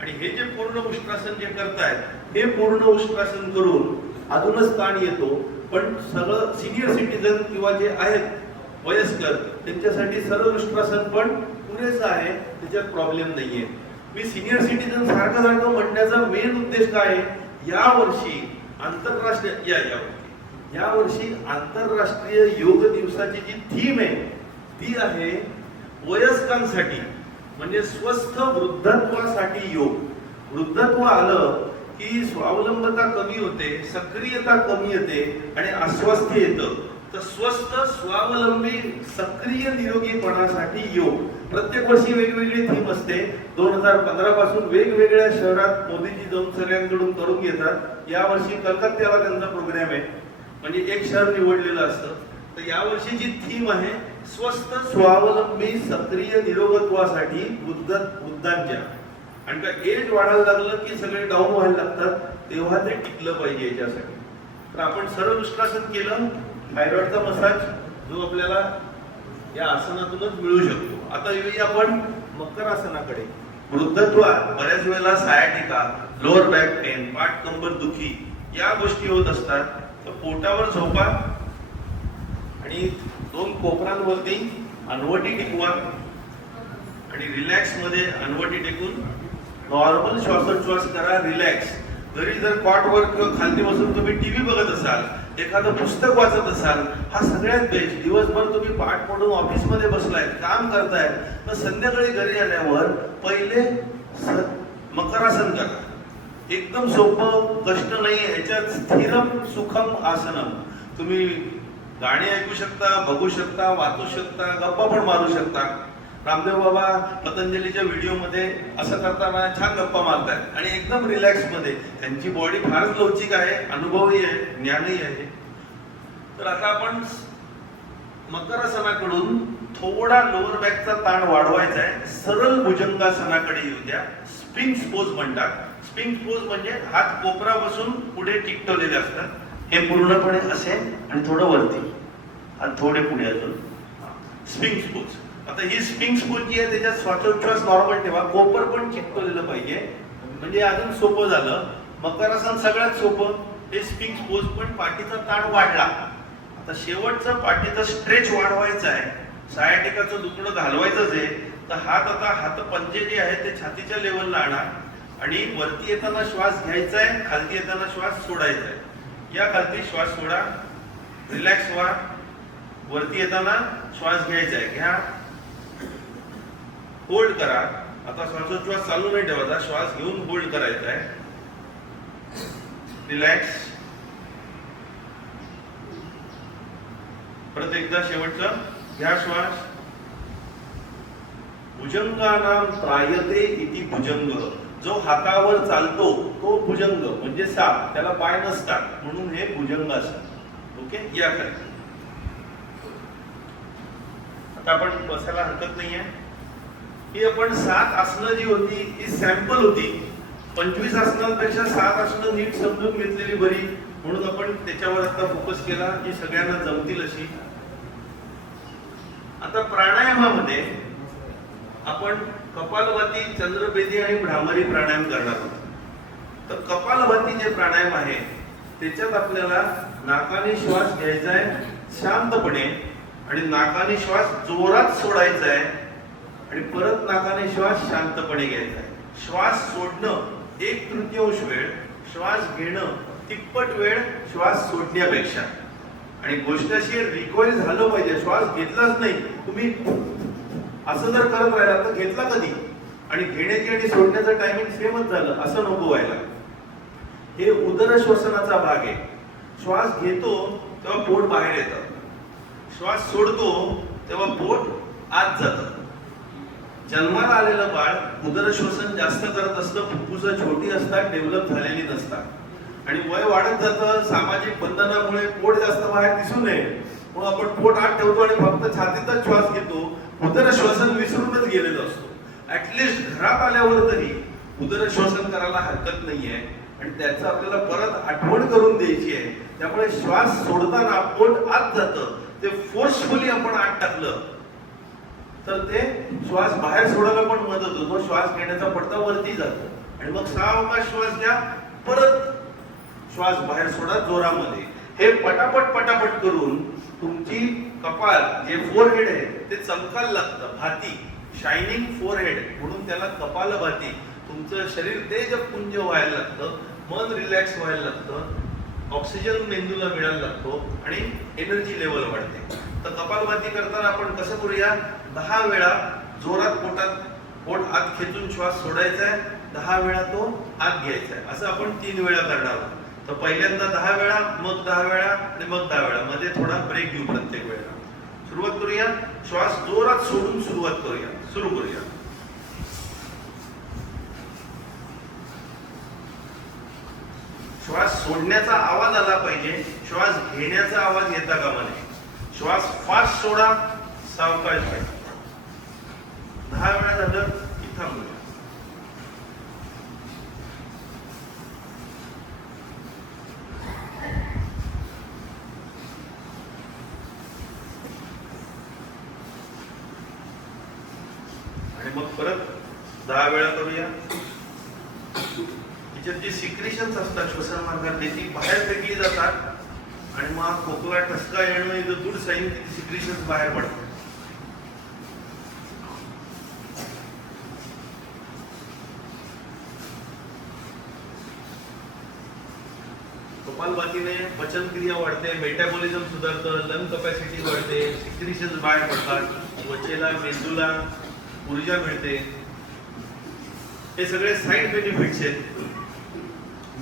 आणि हे जे पूर्ण उष्ट्रासन जे करतायत, हे पूर्ण उष्ट्रासन करून अजूनच ताण येतो. पण सगळं सिनियर सिटीजन किंवा जे आहेत वयस्कर, त्यांच्यासाठी सरळ उष्ट्रासन पण पुरेसं आहे, त्याच्यात प्रॉब्लेम नाहीये. मी सिनियर सिटीजन सारखं म्हणण्याचा मेन उद्देश काय आहे, यावर्षी आंतरराष्ट्रीय यावर्षी आंतरराष्ट्रीय योग दिवसाची जी थीम आहे ती आहे वयस्कांसाठी, म्हणजे स्वस्थ वृद्धत्वासाठी योग. वृद्धत्व आलं की स्वावलंबता कमी होते, सक्रियता कमी येते आणि अस्वस्थ येतं. तर स्वस्थ, स्वावलंबी, सक्रिय निरोगीपणासाठी योग. प्रत्येक वर्षी वेगवेगळी थीम असते. 2015 पासून वेगवेगळ्या शहरात मोदीजी जाऊन सगळ्यांकडून करून घेतात. यावर्षी कलकत्त्याला त्यांचा प्रोग्राम आहे, म्हणजे एक शहर निवडलेलं असतं. तर यावर्षीची थीम आहे स्वस्थ, स्वावलंबी, सक्रिय निरोगत्वासाठी वृद्धांच्या. आणि का एज वाढायला लागलं की सगळे डाऊन व्हायला लागतात, तेव्हा ते टिकलं पाहिजे याच्यासाठी. तर आपण सरळ उष्ट्रासन केलं, थायरॉइडचा मसाज जो आपल्याला या आसनातूनच मिळू शकतो. आता येऊया आपण मकर आसनाकडे. वृद्धत्वात बऱ्याच वेळेला सायाटिका, लोअर बॅक पेन, पाठ कंबर दुखी या गोष्टी होत असतात. तर पोटावर झोपा आणि 2 कोपरांवरती हनवटी टिकवा आणि रिलॅक्स मध्ये हनवटी टेकून नॉर्मल श्वासोच्छ्वास करा, रिलॅक्स. जरी जर कॉटवर किंवा खाली बसून तुम्ही टीव्ही बघत असाल एखादं पुस्तक वाचत असाल, हा सगळ्यात बेस्ट. दिवसभर तुम्ही पाठ मोडून ऑफिसमध्ये बसलाय, काम करताय, तर संध्याकाळी घरी आल्यावर पहिले मकरासन करा. एकदम सोपं, कष्ट नाही ह्याच्यात. स्थिरम सुखम आसनम. तुम्ही गाणी ऐकू शकता, बघू शकता, वाचू शकता, गप्पा पण मारू शकता. रामदेव बाबा पतंजलीच्या व्हिडिओमध्ये असं करताना छान गप्पा मारतात आणि एकदम रिलॅक्स मध्ये. त्यांची बॉडी फारच लवचिक आहे, अनुभवही आहे, ज्ञानही आहे. तर आता आपण मकरासनाकडून थोडा लोअर बॅकचा ताण वाढवायचा आहे. सरळ भुजंगासनाकडे येऊ द्या. स्पिंक्स पोज म्हणतात. स्पिंक्स पोज म्हणजे हात कोपरापासून पुढे टिकटवलेले असतात. हे पूर्णपणे असे आणि थोडं वरती आणि थोडे पुढे अजून. Spinks pose. आता ही स्पिंक्स पोज जी आहे त्याच्यात श्वासोच्छ्वास नॉर्मल ठेवा. कोपर पण चिकटवलेलं पाहिजे, म्हणजे अजून सोपं झालं. मकरासन सगळ्यात सोपं. हे स्पिंक्स पोज, पण पाठीचा ताण वाढला. आता शेवटचं पाठीचा स्ट्रेच वाढवायचा आहे. सायाटिकाचं दुखणं घालवायचंच आहे. तर हात पंजे जे आहेत ते छातीच्या लेवलला आणा आणि वरती येताना श्वास घ्यायचा आहे, खालती येताना श्वास सोडायचा आहे. या खालती श्वास सोडा, रिलॅक्स व्हा. वरती येताना श्वास घ्यायचा आहे, घ्या, होल्ड करा. आता श्वासोच्छ्वास चालू नाही ठेवायचा, श्वास घेऊन होल्ड करायचा आहे. रिलॅक्स. परत एकदा शेवटचं, घ्या श्वास. भुजंगानाम त्रायते इति भुजंग. जो हातावर चालतो तो भुजंग, म्हणजे साप, त्याला पाय नसतात म्हणून हे भुजंगासन. ओके, या खाली. आता आपण बसायला हरकत नाहीये. ही आपण 7 आसनं जी होती ही सॅम्पल होती. 25 आसनांपेक्षा 7 आसनं नीट समजून घेतलेली बरी, म्हणून आपण त्याच्यावर आता फोकस केला की सगळ्यांना जमतील अशी. आता प्राणायामामध्ये आपण कपालभाती, चंद्रभेदी आणि भ्रामरी प्राणायाम करणार आहोत. तर कपालभाती जे प्राणायाम आहे त्याच्यात आपल्याला नाकाने श्वास घ्यायचा आहे शांतपणे आणि नाकाने श्वास जोरात सोडायचा आहे आणि परत नाकाने श्वास शांतपणे घ्यायचा आहे. श्वास सोडणं 1/3 वेळ, श्वास घेणं तिप्पट वेळ श्वास सोडण्यापेक्षा. आणि गोष्ट अशी रिकॉइल झालं पाहिजे. श्वास घेतलाच नाही, तुम्ही असं जर करत राहिला तर घेतला कधी, आणि घेण्याची आणि सोडण्याचं टायमिंग सेमच झालं, असं नको व्हायला. हे उदर श्वसनाचा भाग आहे. श्वास घेतो तेव्हा पोट बाहेर येतं, श्वास सोडतो तेव्हा पोट आत जातं. जन्माला आलेलं बाळ उदर श्वसन जास्त करत असतं, फुफ्फुसं छोटी असतात, डेव्हलप झालेली नसतात, आणि वय वाढत जातं. सामाजिक बंधनामुळे पोट जास्त बाहेर दिसू नये म्हणून आपण पोट आत ठेवतो आणि फक्त छातीतच श्वास घेतो. उदर श्वसन विसरूनच गेलेलो असतो. ऍटलिस्ट घरात आल्यावर तरी उदर श्वसन करायला हरकत नाहीये आणि त्याचं आपल्याला परत आठवण करून द्यायची आहे. त्यामुळे श्वास सोडताना पोट आत जातं, ते फोर्सफुली आपण आत टाकलं तर ते श्वास बाहेर सोडायला पण मदत होतो. श्वास घेण्याचा पडदा वरती जातो आणि मग सावकाश श्वास घ्या, परत श्वास बाहेर सोडा जोरामध्ये. हे पटापट करून तुमची कपाल जे फोरहेड आहे ते चमकायला लागतं. भाती, शायनिंग फोरहेड, म्हणून त्याला कपालभाती. तुमचं शरीर तेजपुंज व्हायला लागतं, मन रिलॅक्स व्हायला लागतं, ऑक्सिजन मेंदूला मिळायला लागतो आणि एनर्जी लेवल वाढते. तर कपालभाती करताना आपण कसं करूया, 10 वेळा जोरात पोट आत खेचून श्वास सोडायचा आहे, 10 वेळा तो आत घ्यायचा आहे. असं आपण 3 वेळा करणार आहोत. तर पहिल्यांदा 10 वेळा, मग 10 वेळा आणि मग 10 वेळा, मध्ये थोडा ब्रेक घेऊ प्रत्येक वेळेला. सुरुवात करूया. श्वास जोरात सोडून सुरुवात करूया. सुरू करूया. श्वास सोडण्याचा आवाज आला पाहिजे, श्वास घेण्याचा आवाज येता कामा नये. श्वास फास्ट सोडा, सावकाश घ्या. 10 वेळा झालं की थांबूया. आणि मग परत 10 वेळा करूया. तिच्यात जी सिक्रेशन्स असतात श्वसन मार्गातली ती बाहेर फेकली जातात आणि मग खोकला, ठसका येणं, इथं दूर साईन सिक्रेशन्स बाहेर पडतात. कपालभातीने पचनक्रिया वाढते, मेटाबॉलिझम सुधारतं, लंग कपॅसिटी वाढते, सिक्रिशन्स बाहेर पडतात, त्वचेला मेंदूला ऊर्जा मिळते. हे सगळे साईड बेनिफिट्स आहेत.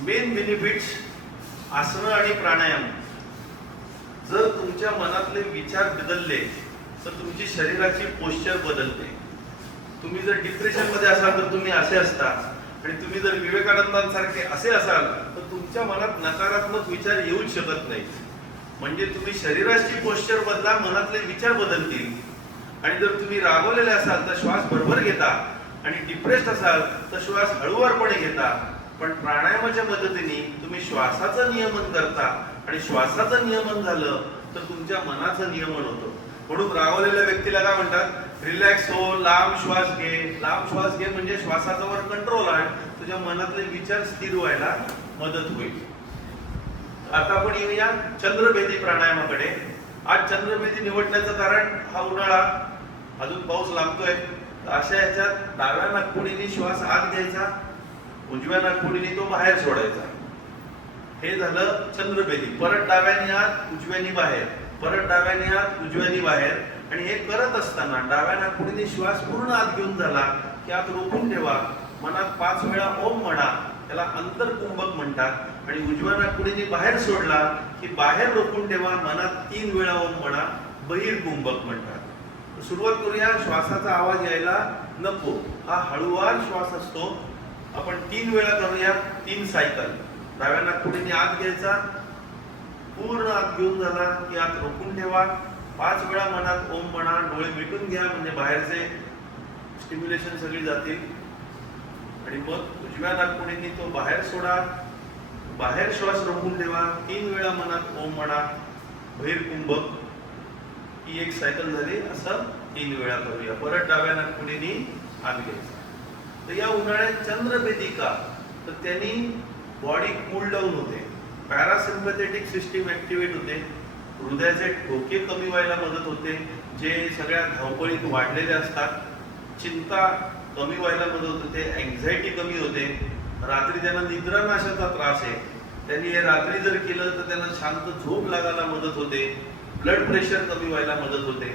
मेन बेनिफिट्स आसनं आणि प्राणायाम. जर तुमच्या मनातले विचार बदलले तर तुमची शरीराची पोश्चर बदलते. तुम्ही जर डिप्रेशन मध्ये असाल तर तुम्ही असे असता, आणि तुम्ही जर विवेकानंदांसारखे असे असाल तर तुमच्या मनात नकारात्मक विचार येऊच शकत नाही. म्हणजे तुम्ही शरीराची पोश्चर बदला, मनातले विचार बदलतील. आणि जर तुम्ही रागवलेले असाल तर श्वास बरोबर घेता, आणि डिप्रेस्ड असाल तर श्वास हळूवारपणे घेता. पण प्राणायामाच्या मदतीने तुम्ही श्वासाचं नियमन करता, आणि श्वासाचं नियमन झालं तर तुमच्या मनाचं नियमन होतं. म्हणून रागवलेल्या व्यक्तीला काय म्हणतात, रिलॅक्स हो, लांब श्वास घे. लांब श्वास घे म्हणजे श्वासावर कंट्रोल आहे, तुझ्या मनातले विचार स्थिर व्हायला मदत होईल. आता आपण येऊया चंद्रभेदी प्राणायामाकडे. आज चंद्रभेदी निवडण्याचं कारण हा उन्हाळा, अजून पाऊस लागतोय. अशा ह्याच्यात डाव्या नाकपुडीने श्वास आत घ्यायचा, उजव्या नाकपुडीने तो बाहेर सोडायचा. हे झालं चंद्रभेदी. परत डाव्याने आत, उजव्याने बाहेर, परत डाव्याने आत, उजव्याने बाहेर. आणि हे करत असताना डाव्या नाकपुडीने श्वास पूर्ण आत घेऊन झाला की आत रोखून ठेवा. मनात 5 वेळा ओम म्हणा, त्याला अंतरकुंभक म्हणतात. आणि उजव्या नाकपुडीने बाहेर सोडला की बाहेर रोखून ठेवा, मनात 3 वेळा ओम म्हणा, बहिर्कुंभक म्हणतात. सुरुवात करूया. श्वासाचा आवाज यायला नको, हा हळूवार श्वास असतो. आपण 3 वेळा करूया, 3 सायकल. डाव्या नाकपुडीने आत घ्यायचा, पूर्ण आत घेऊन झाला की आत रोखून ठेवा. 5 वेळा मनात ओम म्हणा, डोळे मिटून घ्या म्हणजे बाहेरचे स्टिम्युलेशन सगळी जातील. आणि मग उजव्या नाकपुडीने तो बाहेर सोडा, बाहेर श्वास रोखून ठेवा. 3 वेळा मनात ओम म्हणा, बहिर्कुंभक. ही एक सायकल झाली. असं 3 वेळा करूया. परत डाव्या नाकपुडीने आत घ्यायचा. तर या उन्हाळ्यात चंद्रभेदी का, तर त्यांनी बॉडी कूल डाऊन होते, पॅरासिम्पॅथेटिक सिस्टीम ऍक्टिव्हेट होते, हृदयाचे ठोके कमी व्हायला मदत होते, जे सगळ्या धावपळीत वाढलेले असतात. चिंता कमी व्हायला मदत होते, अँझायटी कमी होते. रात्री त्यांना निद्रानाशाचा त्रास आहे, त्यांनी हे रात्री जर केलं तर त्यांना शांत झोप लागायला मदत होते. ब्लड प्रेशर कमी व्हायला मदत होते.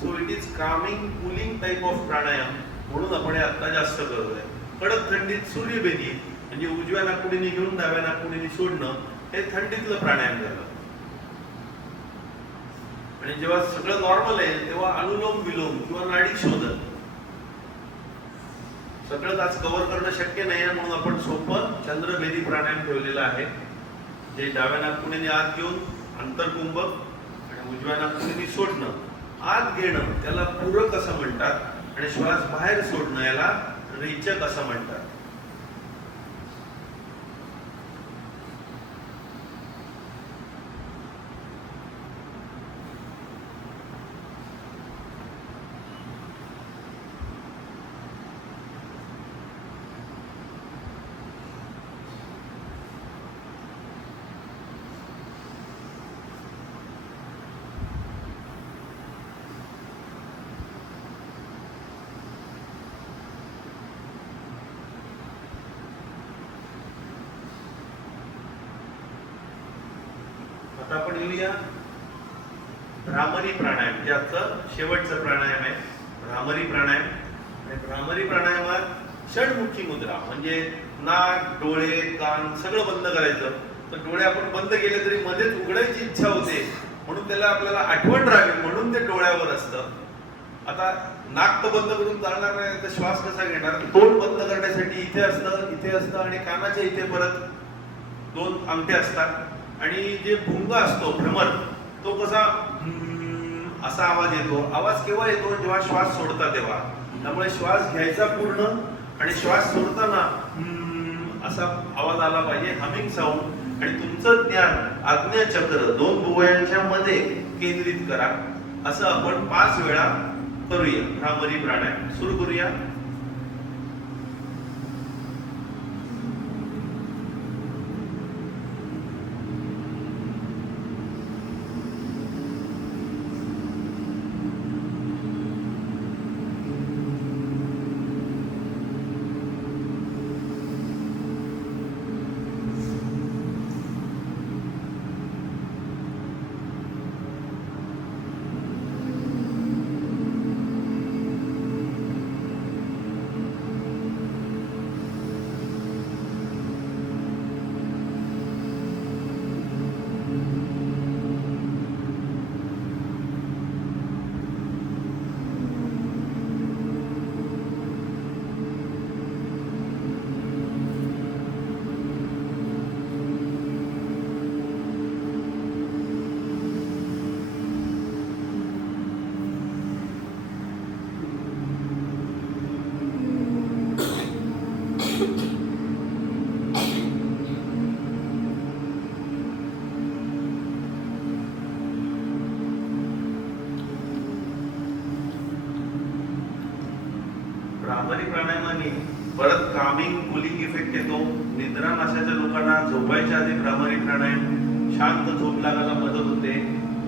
So it is coming cooling type of pranayama. म्हणून आपण हे आता जास्त करतोय. कडक थंडीत सूर्यभेदी म्हणजे उजव्या नाकपुडीने घेऊन डाव्या नाकपुडीने सोडणं, हे थंडीतलं प्राणायाम झालं. आणि जेव्हा सगळं नॉर्मल आहे तेव्हा अनुलोम विलोम किंवा नाडी शोधन. सगळं आज कव्हर करणं शक्य नाही आहे, म्हणून आपण सोपं चंद्रभेदी प्राणायाम ठेवलेला आहे. जे डाव्या नाकपुडीने आत घेऊन अंतरकुंभक आणि उजव्या नाकपुडीने सोडणं. आत घेणं त्याला पूरक असं म्हणतात, आणि श्वास बाहेर सोडणं याला रेचक असं म्हणतात. आता आपण येऊया भ्रामरी प्राणायाम, जे आजचं शेवटचं प्राणायाम आहे. भ्रामरी प्राणायाम. आणि भ्रामरी प्राणायामात षडमुखी मुद्रा म्हणजे नाक, डोळे, कान सगळं बंद करायचं. तर डोळे आपण बंद केले तरी मध्येच उघडायची इच्छा होते, म्हणून त्याला आपल्याला आठवण राहावी म्हणून ते डोळ्यावर असतं. आता नाक तर बंद करून चालणार नाही, तर श्वास कसा घेणार. तोंड बंद करण्यासाठी इथे असतं, इथे असतं, आणि कानाच्या इथे परत 2 अंगठे असतात. आणि जे भुंग असतो, भ्रमर, तो कसा असा आवाज येतो. आवाज केव्हा येतो, जेव्हा श्वास सोडता तेव्हा. त्यामुळे श्वास घ्यायचा पूर्ण, आणि श्वास सोडताना असा आवाज आला पाहिजे, हमिंग साऊंड. आणि तुमचं ज्ञान आज्ञाचक्र 2 भुवयांच्या मध्ये केंद्रित करा. असं आपण 5 वेळा करूया भ्रामरी प्राणायाम. सुरू करूया. भ्रामरी प्राणायामाने परत कामिंग कुलिंग इफेक्ट येतो. निद्रा नाशाच्या लोकांना झोपायच्या आधी भ्रामरी प्राणायाम शांत झोप लागायला मदत होते.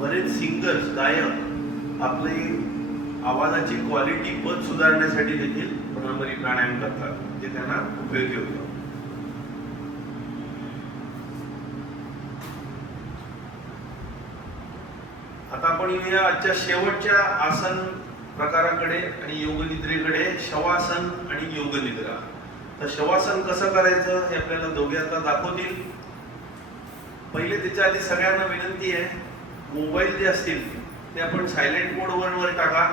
बरेच सिंगर्स गायक आपली आवाजाची क्वालिटी पद सुधारण्यासाठी देखील भ्रामरी प्राणायाम करतात, जे त्यांना उपयोगी होतं. आता आपण येऊया आजच्या शेवटच्या आसन प्रकाराकडे आणि योगनिद्रेकडे, शवासन आणि योगनिद्रा. तर शवासन कसं करायचं हे आपल्याला दोघे आता दाखवतील. पहिले त्याच्या आधी सगळ्यांना विनंती आहे, मोबाईल जे असतील ते आपण सायलेंट मोड वर टाका,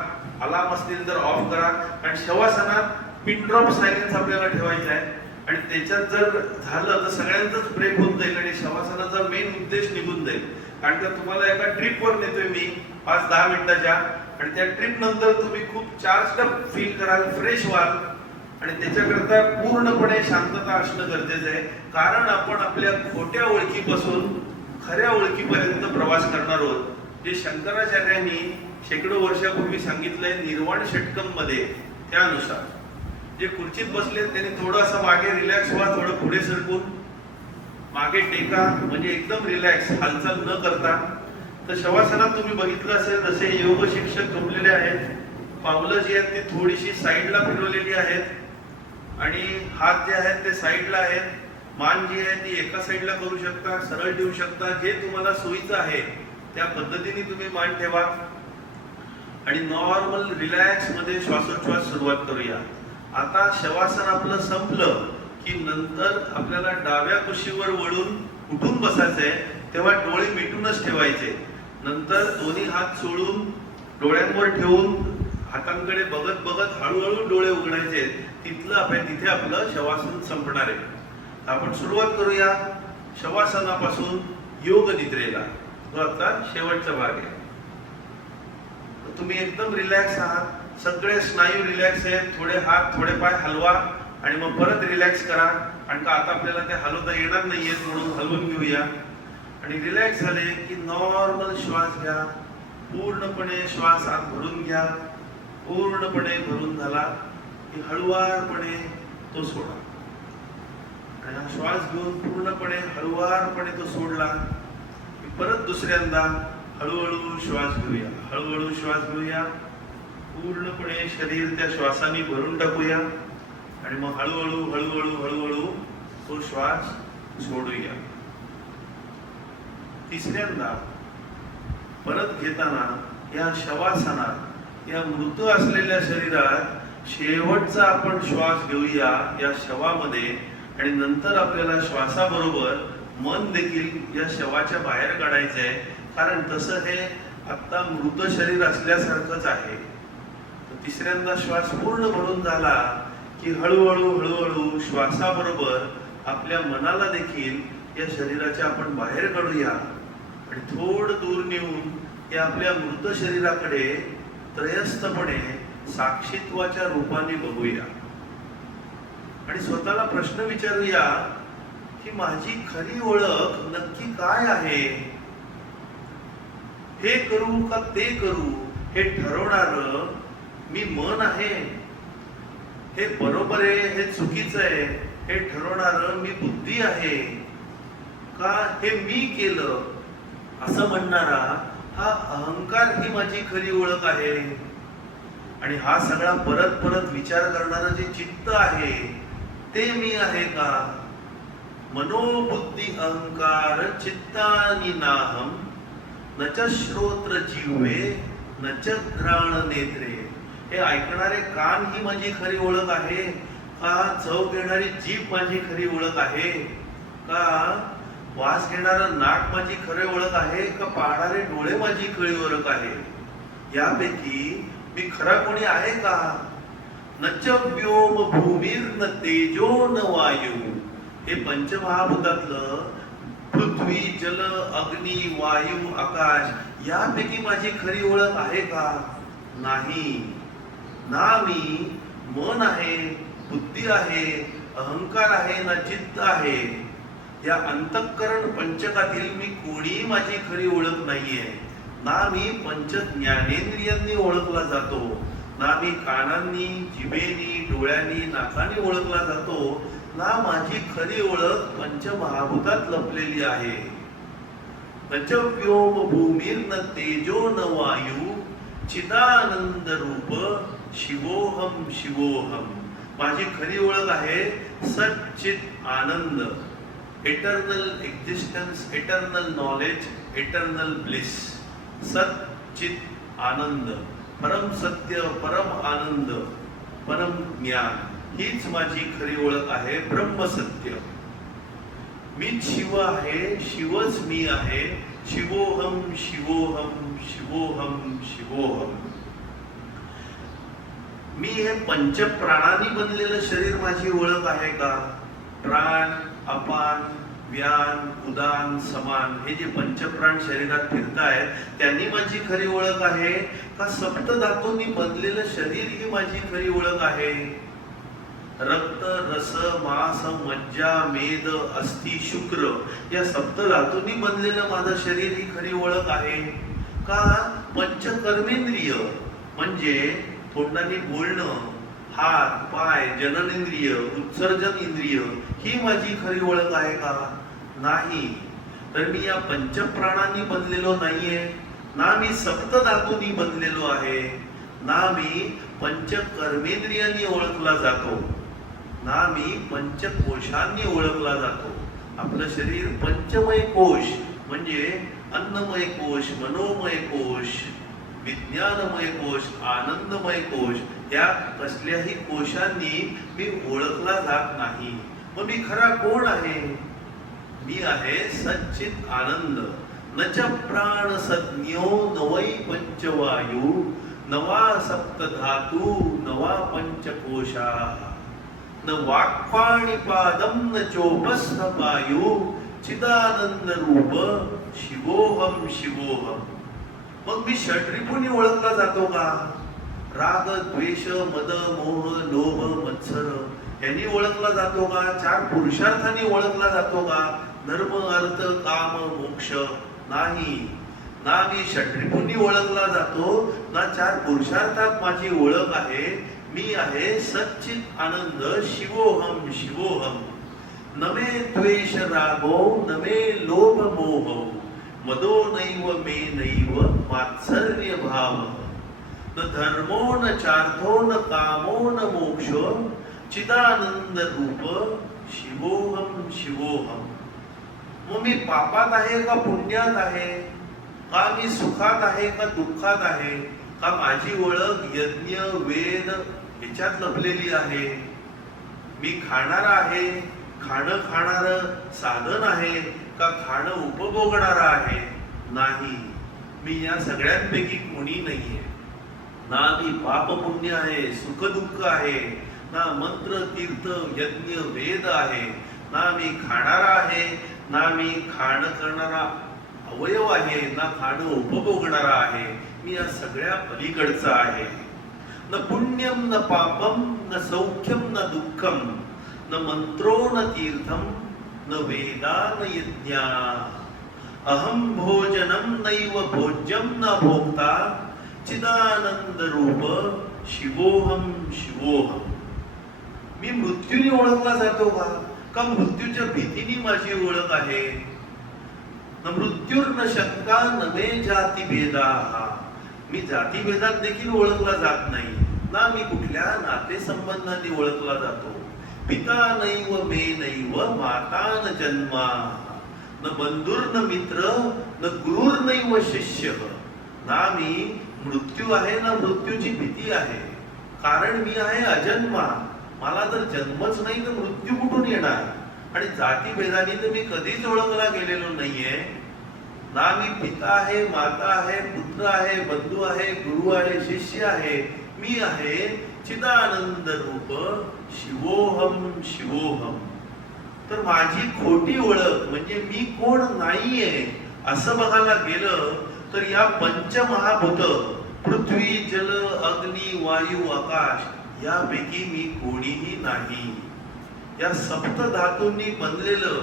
अलार्म असतील तर ऑफ करा. कारण शवासनात पिन ड्रॉप सायलेन्स आपल्याला ठेवायचा आहे आणि त्याच्यात जर झालं तर सगळ्यांचाच ब्रेक होऊन जाईल आणि शवासनाचा मेन उद्देश निघून जाईल. कारण का तुम्हाला एका ट्रिपवर नेतोय मी 5-10 मिनिटाच्या, आणि त्या ट्रिप नंतर तुम्ही खूप चार्ज अप फील कराल, फ्रेश व्हाल, आणि त्याच्याकरता पूर्णपणे शांतता असणं गरजेचं आहे. कारण आपण आपल्या खोट्या ओळखीपासून खऱ्या ओळखीपर्यंत प्रवास करणार आहोत, जे शंकराचार्यांनी शेकडो वर्षापूर्वी सांगितलंय निर्वाण षटकम मध्ये. त्यानुसार जे खुर्चीत बसले त्यांनी थोडंसं मागे रिलॅक्स व्हा, थोडं पुढे सरकून मागे टेका, म्हणजे एकदम रिलॅक्स, हालचाल न करता. तर शवासनात तुम्ही बघितलं असेल जसे योग शिक्षक झोपलेले आहेत, पावलं जी आहेत ती थोडीशी साईडला फिरवलेली आहेत आणि हात जे आहेत ते साईडला आहेत. मान जी आहे ती एका साईडला करू शकता, सरळ ठेवू शकता, जे तुम्हाला सोयीचं आहे त्या पद्धतीने तुम्ही मान ठेवा आणि नॉर्मल रिलॅक्स मध्ये श्वासोच्छ्वास सुरुवात करूया. आता शवासन आपलं संपलं की नंतर आपल्याला डाव्या कुशीवर वळून उठून बसायचंय. तेव्हा डोळे मिटूनच ठेवायचे. नंतर दोन्ही हात सोडून डोळ्यांवर ठेवून हातांकडे बघत बघत हळूहळू डोळे उघडायचे. तिथे आपलं शवासन संपणार आहे. आपण सुरुवात करूया शवासनापासून योग निद्रेला. तो आता शेवटचा भाग आहे. तुम्ही एकदम रिलॅक्स आहात, सगळे स्नायू रिलॅक्स आहेत. थोडे हात थोडे पाय हलवा आणि मग परत रिलॅक्स करा. कारण का आता आपल्याला ते हलवता येणार नाहीयेत, म्हणून हलवून घेऊया. आणि रिलॅक्स झाले की नॉर्मल श्वास घ्या. पूर्णपणे श्वास आत भरून घ्या. पूर्णपणे भरून झाला की हळुवारपणे तो सोडा. आणि हा श्वास घेऊन पूर्णपणे हळुवारपणे तो सोडला की परत दुसऱ्यांदा हळूहळू श्वास घेऊया. हळूहळू श्वास घेऊया. पूर्णपणे शरीर त्या श्वासाने भरून टाकूया आणि मग हळूहळू हळूहळू हळूहळू तो श्वास सोडूया. तिसऱ्यांदा परत घेताना या शवासनात, या मृत असलेल्या शरीरात शेवटचा आपण श्वास घेऊया या शवामध्ये. आणि नंतर आपल्याला श्वासाबरोबर मन देखील या शवाच्या बाहेर काढायचंय. कारण तसं हे आता मृत शरीर असल्यासारखंच आहे. तिसऱ्यांदा श्वास पूर्ण भरून झाला की हळूहळू हळूहळू श्वासाबरोबर आपल्या मनाला देखील या शरीराच्या आपण बाहेर काढूया आणि थोडं दूर नेऊन या आपल्या मृत शरीराकडे त्रयस्थपणे साक्षीत्वाच्या रूपाने बघूया. आणि स्वतःला प्रश्न विचारूया की माझी खरी ओळख नक्की काय आहे. हे करू का ते करू हे ठरवणार मी मन आहे. हे बरोबर आहे हे चुकीचं आहे हे ठरवणार मी बुद्धी आहे. का हे मी केलं असं म्हणणारा हा अहंकार ही माझी खरी ओळख आहे. आणि हा सगळा परत परत विचार करणारं जे चित्त आहे ते मी आहे का. मनोबुद्धी अहंकार चित्तानी नाहम न च श्रोत्र जिह्वे न च घ्राण नेत्रे. हे ऐकणारे कान ही माझी खरी ओळख आहे का. चव घेणारी जीभ माझी खरी ओळख आहे का. वास घेणारं नाक माझी खरी ओळख आहे का. पाहणारे डोळे माझी खरी ओळख आहे. यापैकी मी खरा कोणी आहे का. न च व्योम भूमिर्न तेजो न वायू. हे पंचमहाभूतातलं पृथ्वी जल अग्नी वायू आकाश यापैकी माझी खरी ओळख आहे का. नाही ना. मी मन आहे, बुद्धी आहे, अहंकार आहे ना चित्त आहे. या अंतःकरण पंचकातील मी कोणी माझी खरी ओळख नाहीये ना. मी पंच ज्ञानेंद्रियांनी ओळखला जातो ना मी कानांनी, जिभेनी, डोळ्यांनी, नाकाने ओळखला जातो, ना माझी खरी ओळख पंचमहाभूतात लपलेली आहे. न च व्योम भूमिर्न तेजो न वायू चिदानंद रूप शिवोहम शिवोहम. माझी खरी ओळख आहे सच्चित आनंद, eternal existence, eternal knowledge, eternal bliss. सच्चित आनंद, परम सत्य, परम आनंद, परम ज्ञान, हीच माझी खरी ओळख आहे. ब्रह्मसत्य. मीच शिव आहे, शिवच मी आहे. शिवोहम शिवोहम शिवोहम शिवोहम. मी हे पंचप्राणांनी बनलेलं शरीर माझी ओळख आहे का? प्राण, अपान, व्यान, उदान, समान हे जे पंचप्राण शरीरात फिरतायत त्यांनी माझी खरी ओळख आहे का? सप्तधातूंनी बनलेलं शरीर ही माझी खरी ओळख आहे. रक्त, रस, मांस, मज्जा, मेद, अस्थि, शुक्र या सप्तधातूंनी बनलेलं माझं शरीर ही खरी ओळख आहे का? पंचकर्मेंद्रिय म्हणजे तोंडाने बोलणं, हात, पाय, जननेंद्रिय, उत्सर्जन इंद्रिय ही माझी खरी ओळख आहे का? नाही. तर मी या पंचप्राणांनी बनलेलो नाहीये, ना मी सप्तधातूंनी बनलेलो आहे, ना मी पंचकर्मेंद्रियांनी ओळखला जातो, ना मी पंचकोशांनी ओळखला जातो. आपलं शरीर पंचमय कोश म्हणजे अन्नमय कोश, मनोमय कोश, विज्ञानमय कोश, आनंदमय कोश या कसल्याही कोशांनी मी ओळखला जात नाही. मग मी खरा कोण आहे? मी आहे सच्चित आनंद. न च प्राण संज्ञो न वै पंचवायू नवा सप्तधातू नवा पंचकोशा न वाक्पाणिपादम न चोपस्थ वायू चिदानंद रूप शिवोहम शिवोहम. मग मी षड्रिपुनी ओळखला जातो का? राग, द्वेष, मद, मोह, लोभ, मत्सर यांनी ओळखला जातो का? चार पुरुषार्थांनी ओळखला जातो का? धर्म, अर्थ, काम, मोक्ष नाही. ना मी षड्रिपुनी ओळखला जातो, ना चार पुरुषार्थात माझी ओळख आहे. मी आहे सच्चित आनंद. शिवोहम शिवोहम. न मे द्वेष रागो न मे लोभ मोह मदो नैव मे नैव मात्सर्य भाव न धर्मो न चार्थो न कामो न मोक्षो चिदानंद रूप शिवोहम शिवोहम. मग मी पापात आहे का पुण्यात आहे? का मी सुखात आहे का दुःखात आहे? का माझी ओळख यज्ञ, वेद ह्याच्यात लपलेली आहे? मी खाणारा आहे, खाणं खाणार साधन आहे का खाणं उपभोगणारा आहे? नाही. मी या सगळ्यांपैकी कोणी नाहीये. ना मी पाप पुण्य आहे, सुख दुःख आहे, ना मंत्र, तीर्थ, यज्ञ, वेद आहे, ना मी खाणारा आहे, ना मी खाणं करणारा अवयव आहे, ना खाणं उपभोगणारा आहे. मी या सगळ्या पलीकडचा आहे. न पुण्यम न पापम न सौख्यम न दुःखम न मंत्रो न तीर्थम न वेदा न यज्ञा अहम भोजनम नैव भोज्यम न भोक्ता चिदानंद रूप शिवोहम शिवोहम. मी मृत्यूने ओळखला जातो का? का मृत्यूच्या भीतीने माझी ओळख आहे? न मृत्युर्न शंका न मे जाती भेदा. मी जाती भेदात देखील ओळखला जात नाही, ना मी कुठल्या नाते संबंधांनी ओळखला जातो. पिता नैव मे नैव माता न जन्मा न बंधुर्न मित्र न गुरुर्नैव शिष्य. ना मी मृत्यू आहे ना मृत्यूची भीती आहे, कारण मी आहे अजन्मा. मला जर जन्मच नाही तर मृत्यू कुठून येणार? आणि जाती भेदाने तर मी कधीच ओळखला गेलेलो नाहीये. ना मी पिता आहे, माता आहे, पुत्र आहे, बंधू आहे, गुरु आहे, शिष्य आहे. मी आहे चिदानंद रूप शिवोहम शिवोहम. तर माझी खोटी ओळख म्हणजे मी कोण नाहीये असं बघायला गेलं तर या पंचमहाभूत पृथ्वी, जल, अग्नी, वायू, आकाश यापैकी मी कोणीही नाही. या सप्त धातूंनी बनलेलं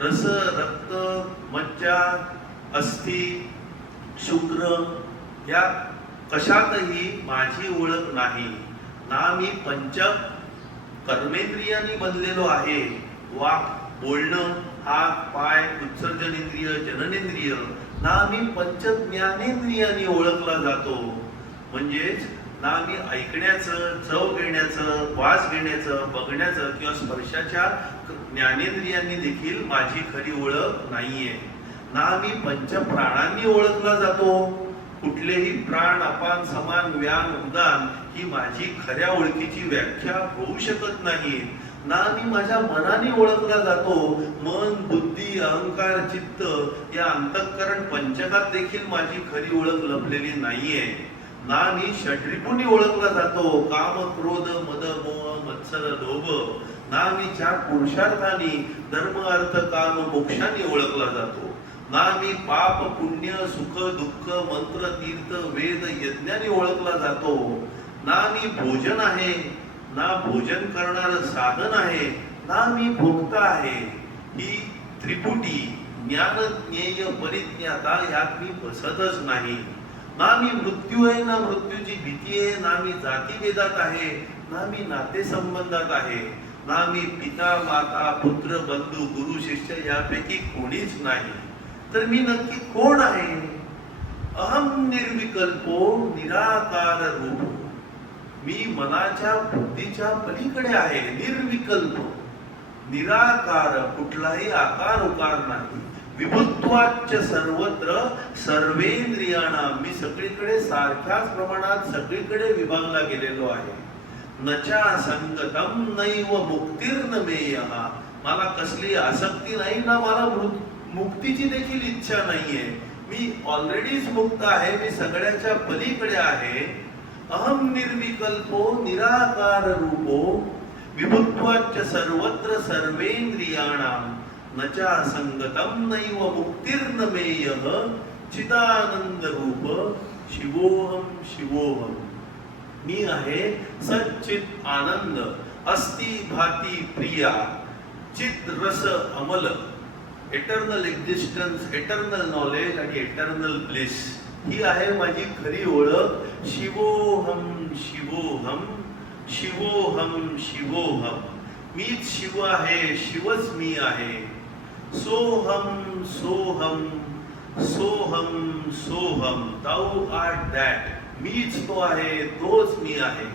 रस, रक्त, मज्जा, अस्थि, शुक्र या कशातही माझी ओळख नाही. ना मी पंच कर्मेंद्रियांनी बनलेलो आहे. वाक, बोलणं, हात, पाय, उत्सर्जन इंद्रिय, जननेंद्रिय, ना मी पंच ज्ञानेंद्रियांनी ओळखला जातो. म्हणजेच ना मी ऐकण्याचं, चव घेण्याचं, वास घेण्याचं, बघण्याचं किंवा स्पर्शाच्या ज्ञानेंद्रियांनी देखील माझी खरी ओळख नाहीये. ना मी पंच प्राणांनी ओळखला जातो. कुठलेही प्राण, अपान, समान, व्यान, उदान ही माझी खऱ्या ओळखीची व्याख्या होऊ शकत नाही. ना मी माझ्या मनाने ओळखला जातो. मन, बुद्धी, अहंकार, चित्त या अंतःकरण पंचकात देखील माझी खरी ओळख लपलेली नाहीये. ना मी षड्रिपुनी ओळखला जातो. काम, क्रोध, मद, मोह, मत्सर, लोभ. ना मी 4 पुरुषार्थांनी धर्म, अर्थ, काम, मोक्षांनी ओळखला जातो. ना मी पाप, पुण्य, सुख, दुःख, मंत्र, तीर्थ, वेद, यज्ञाने ओळखला जातो. ना मी भोजन आहे, ना भोजन करणार साधन आहे, ना मी भोक्ता आहे. ही त्रिपुटी ज्ञान, ज्ञेय, परिज्ञाता यात मी बसतच नाही. ना मी मृत्यू आहे, ना मृत्यूची भीती आहे, ना मी जातीभेदात आहे, ना मी नातेसंबंधात आहे, ना मी पिता, माता, पुत्र, बंधू, गुरु, शिष्य यापैकी कोणीच नाही. तर मी नक्की कोण आहे? अहम निर्विकल्पो निराकार रूप. मी मनाच्या बुद्धीच्या पलीकडे आहे. निर्विकल्प, निराकार, कुठलाही आकार उकार नाही. विभुत्वाच्च सर्वत्र सर्वेंद्रियाणा. मी सगळीकडे सारख्याच प्रमाणात सगळीकडे विभागला गेलेलो आहे. नचा संगतम नैव मुक्तिर्न मेयः. मला कसली आसक्ती नाही, ना मला मुक्तीची देखील इच्छा नाहीये. मी ऑलरेडीच मुक्त आहे. मी सगळ्याच्या पलीकडे आहे. अहम निर्विकल्पो निराकार रूपो विभुत्वाच्च सर्वत्र सर्वेंद्रियाणां नचा संगतम नैव मुक्तिर्न मेयः चिदानंद रूप शिवोहम शिवोहम. मी आहे सच्चित आनंद, अस्ति भाती प्रिया, चित रस अमल, एटर्नल एक्झिस्टन्स, एटर्नल नॉलेज आणि एटर्नल ब्लिस. ही आहे माझी खरी ओळख. शिवोहम शिवोहम शिवोहम शिवोहम. मीच शिव आहे, शिवच मी आहे. Soham Soham Soham Soham. thou art that. मीच तो आहे, तोच मी आहे.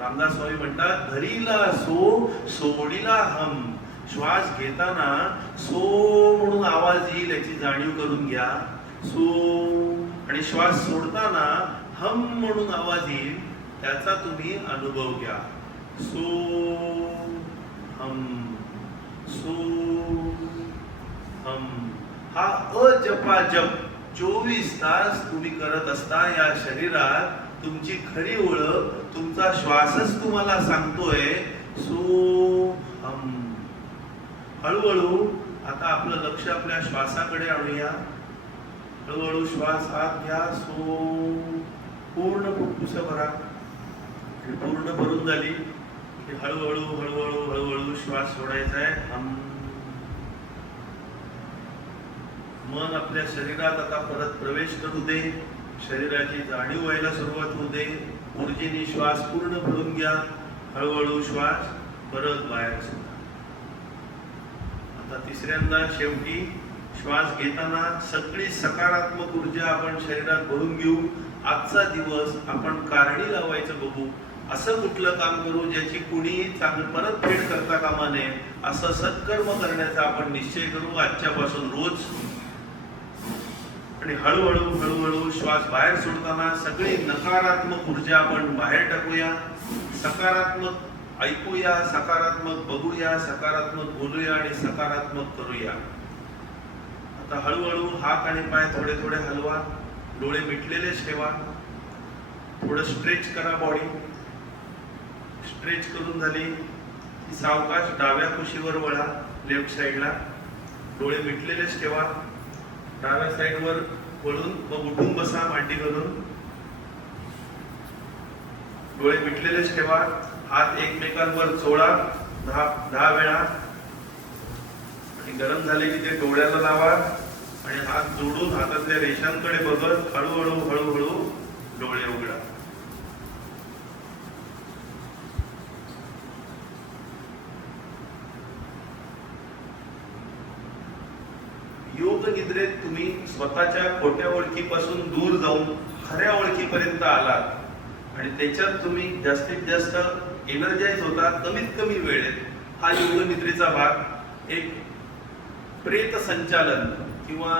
रामदास स्वामी म्हणतात, धरीला सो सोडीला हम. श्वास घेताना सो म्हणून आवाज येईल याची जाणीव करून घ्या. सो. आणि श्वास सोडताना हम म्हणून आवाज येईल त्याचा तुम्ही अनुभव घ्या. सो हम सो हम. हा अजपा जप 24 तास तुम्ही करत असता. या शरीरात तुमची खरी ओळख तुमचा श्वासच तुम्हाला सांगतोय. सो हम. हळूहळू आता आपलं लक्ष आपल्या श्वासाकडे आणूया. हळूहळू श्वास आत घ्या. सो. पूर्ण फुफ्फुस भरा. पूर्ण भरून झाली की हळूहळू हळूहळू हळूहळू श्वास सोडायचा आहे. हम. मन आपल्या शरीरात आता परत प्रवेश करू दे. शरीराची जाणीव व्हायला सुरुवात होऊ दे. ऊर्जेने श्वास पूर्ण भरून घ्या. हळूहळू श्वास परत बाहेर सोडा. आता तिसऱ्यांदा शेवटी श्वास घेताना सगळी सकारात्मक ऊर्जा आपण शरीरात भरून घेऊ. आजचा दिवस आपण कारणी लावायचं बघू. असं कुठलं काम करू ज्याची कुणीही परतफेड करता कामा नये. असं सत्कर्म करण्याचा आपण निश्चय करू आजच्यापासून रोज. आणि हळूहळू हळूहळू श्वास बाहेर सोडताना सगळी नकारात्मक ऊर्जा आपण बाहेर टाकूया. सकारात्मक ऐकूया, सकारात्मक बघूया, सकारात्मक बोलूया आणि सकारात्मक करूया. आता हळूहळू हात आणि पाय थोडे थोडे हलवा. डोळे मिटलेलेच ठेवा. थोडं स्ट्रेच करा बॉडी. स्ट्रेच करून झाली की सावकाश डाव्या कुशीवर वळा. लेफ्ट साईडला डोळे मिटलेलेच ठेवा. डाव्या साईडवर वळून मग उठून बसा मांडी घालून. डोळे मिटलेलेच ठेवा. हात एकमेकांवर चोळा 10 वेळा. आणि गरम झाले की ते डोळ्याला लावा आणि हात जोडून हातातल्या रेषांकडे बघत हळूहळू हळूहळू डोळे उघडा. योग निद्रेत तुम्ही स्वतःच्या खोट्या ओळखीपासून दूर जाऊन खऱ्या ओळखीपर्यंत आलात आणि त्याच्यात तुम्ही जास्तीत जास्त एनर्जाइज होता कमीत कमी वेळेत. हा योग निद्रेचा भाग. एक प्रेत संचालन किंवा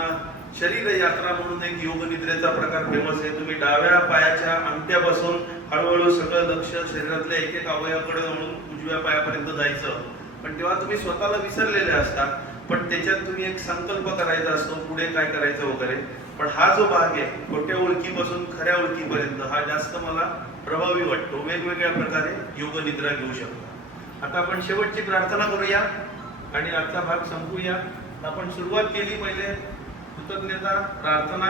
शरीर यात्रा म्हणून एक योग निद्रेचा प्रकार फेमस आहे. तुम्ही डाव्या पायाच्या अंगठ्यापासून हळूहळू सगळं लक्ष शरीरातल्या एक एक अवयवाकडे वळून उजव्या पायापर्यंत जायचं. पण तेव्हा तुम्ही स्वतःला विसरलेले असतात, पण त्याच्यात तुम्ही एक संकल्प करायचा असतो पुढे काय करायचं वगैरे. पण हा जो भाग आहे खोट्या ओळखीपासून खऱ्या ओळखीपर्यंत, हा जास्त मला प्रभावी वाटतो. वेगवेगळ्या प्रकारे योग निद्रा घेऊ शकतो. आता आपण शेवटची प्रार्थना करूया आणि आजचा भाग संपूया. आपण सुरुवात केली पहिले कृतज्ञता प्रार्थना.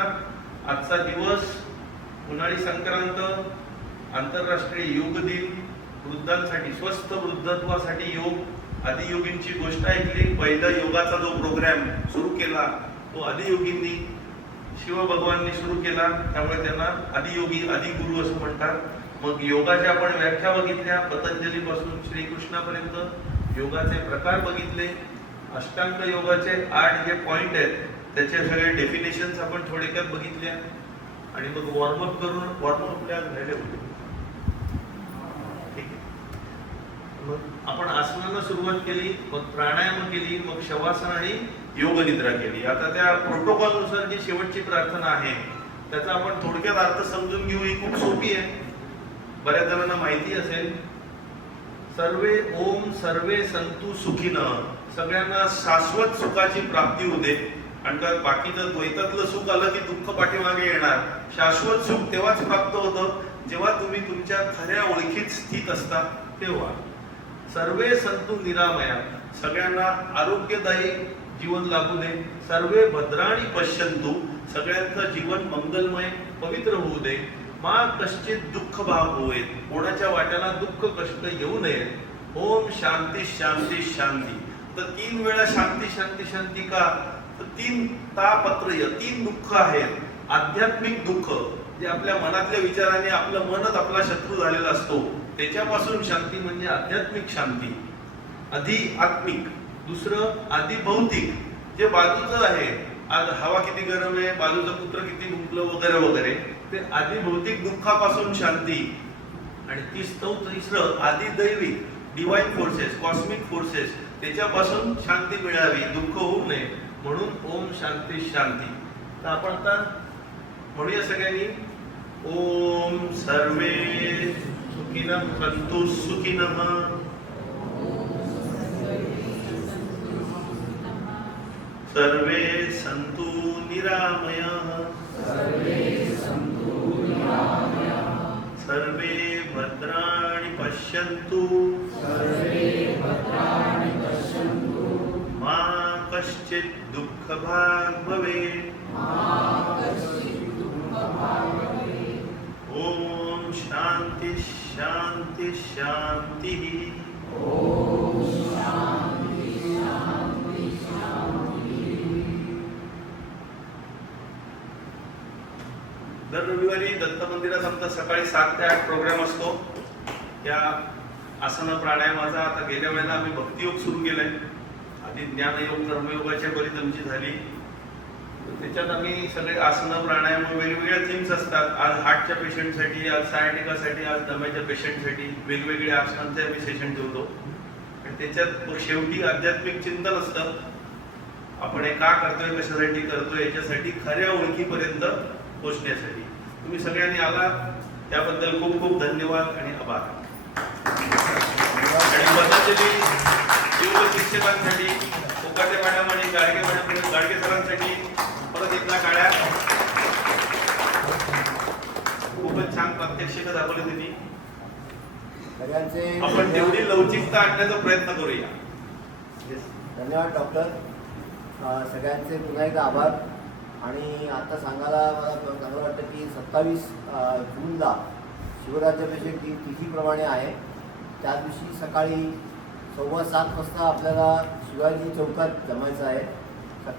आजचा दिवस उन्हाळी संक्रांत, आंतरराष्ट्रीय योग दिन, वृद्धांसाठी स्वस्थ वृद्धत्वासाठी योग, आदियोगींची गोष्ट ऐकली. पहिला योगाचा जो प्रोग्राम सुरू केला तो आदियोगींनी, शिवभगवाननी सुरू केला, त्यामुळे त्यांना आदियोगी आदिगुरु असं म्हणतात. मग योगाच्या आपण व्याख्या बघितल्या, पतंजलीपासून श्रीकृष्णापर्यंत योगाचे प्रकार बघितले. अष्टांग योगाचे 8 जे पॉइंट आहेत त्याचे सगळे डेफिनेशन्स आपण थोडक्यात बघितल्या. आणि मग वॉर्मअप करून, वॉर्मअप झाले होते, ठीक आहे. मग आपण आसनांना सुरुवात केली, मग प्राणायाम केली, मग शवासन आणि योग निद्रा केली. आता त्या प्रोटोकॉल नुसार जी शेवटची प्रार्थना आहे त्याचा आपण थोडक्यात अर्थ समजून घेऊ. ही खूप सोपी आहे, बऱ्याच जणांना माहिती असेल. सर्वे ओम सर्वे संतु सुखीनं, सगळ्यांना शाश्वत सुखाची प्राप्ती होऊ दे. आणि का बाकीचं द्वैतातलं सुख आलं की दुःख पाठीमागे येणार. शाश्वत सुख तेव्हाच प्राप्त होतं जेव्हा तुम्ही तुमच्या खऱ्या ओळखीत स्थित असता तेव्हा. सर्वे संतु निरामया, सगळ्यांना आरोग्यदायी जीवन लाभू दे. सर्वे भद्राणी पश्यंतु, सगळ्यांचं जीवन मंगलमय पवित्र होऊ दे. मा कश्चित दुःख भाग होईल, कोणाच्या वाट्याला दुःख कष्ट येऊ नये. ओम शांती शांती शांती. तर 3 वेळा शांती शांती शांती का? तर 3 तापत्रय, 3 दुःख आहेत. आध्यात्मिक दुःख जे आपल्या मनातल्या विचाराने आपलं मनच आपला शत्रू झालेला असतो, त्याच्यापासून शांती म्हणजे आध्यात्मिक शांती. आधी आत्मिक. दुसरं आधी भौतिक, जे बाजूचं आहे. आज हवा किती गरम आहे, बाजूचं पुत्र किती भुंकलं वगैरे वगैरे, ते आधी भौतिक दुःखापासून शांती. आणि तिसरं आधी दैविक, डिवाइन फोर्सेस, कॉस्मिक फोर्सेस, त्याच्यापासून शांती मिळावी, दुःख होऊ नये म्हणून ओम शांती शांती. तर आपण आता म्हणूया सगळ्यांनी, ओम सर्वे सुखिनः सन्तु सुखिनः, सर्वे सन्तु निरामयः, सर्वे भद्राणि पश्यन्तु, मा कश्चित् दुःखभाग् भवेत्. ओम शांति शांति शांति. दर रविवारी दत्त मंदिरात आमचा सकाळी 7 ते 8 प्रोग्राम असतो. या आसन प्राणायामाचा आता गेल्या वेळेला आम्ही भक्तियोग सुरू केलाय. आधी ज्ञानयोग कर्मयोगाच्या बरीच आमची झाली. त्याच्यात आम्ही सगळे आसन प्राणायाम वेगवेगळ्या थीम्स असतात. आज हार्टच्या पेशंटसाठी, आज सायटिकासाठी, आज दम्याच्या पेशंटसाठी वेगवेगळे आसनांचे आम्ही सेशन ठेवतो. आणि त्याच्यात मग शेवटी आध्यात्मिक चिंतन असतं. आपण हे का करतोय, कशासाठी करतोय, याच्यासाठी खऱ्या ओळखीपर्यंत पोहोचण्यासाठी. तुम्ही सगळ्यांनी आला त्याबद्दल खूप खूप धन्यवाद आणि आभार. आणि पतंजली योग शिक्षकांसाठी, कोकाटे मॅडम आणि गाडगे सरांसाठी परत एकदा काळ्या. खूपच छान प्रात्यक्षिक दाखवले त्यांनी. सगळ्यांचे आपण तेवढी लवचिकता आणण्याचा प्रयत्न करूया. धन्यवाद डॉक्टर. सगळ्यांचे पुन्हा एकदा आभार. आणि आता सांगायला मला चांगलं वाटतं की 27 जूनला शिवराज्याभिषेक तिथीप्रमाणे आहे. त्या दिवशी सकाळी 7:15 वाजता आपल्याला शिवाजी चौकात जमायचं आहे. सकाळी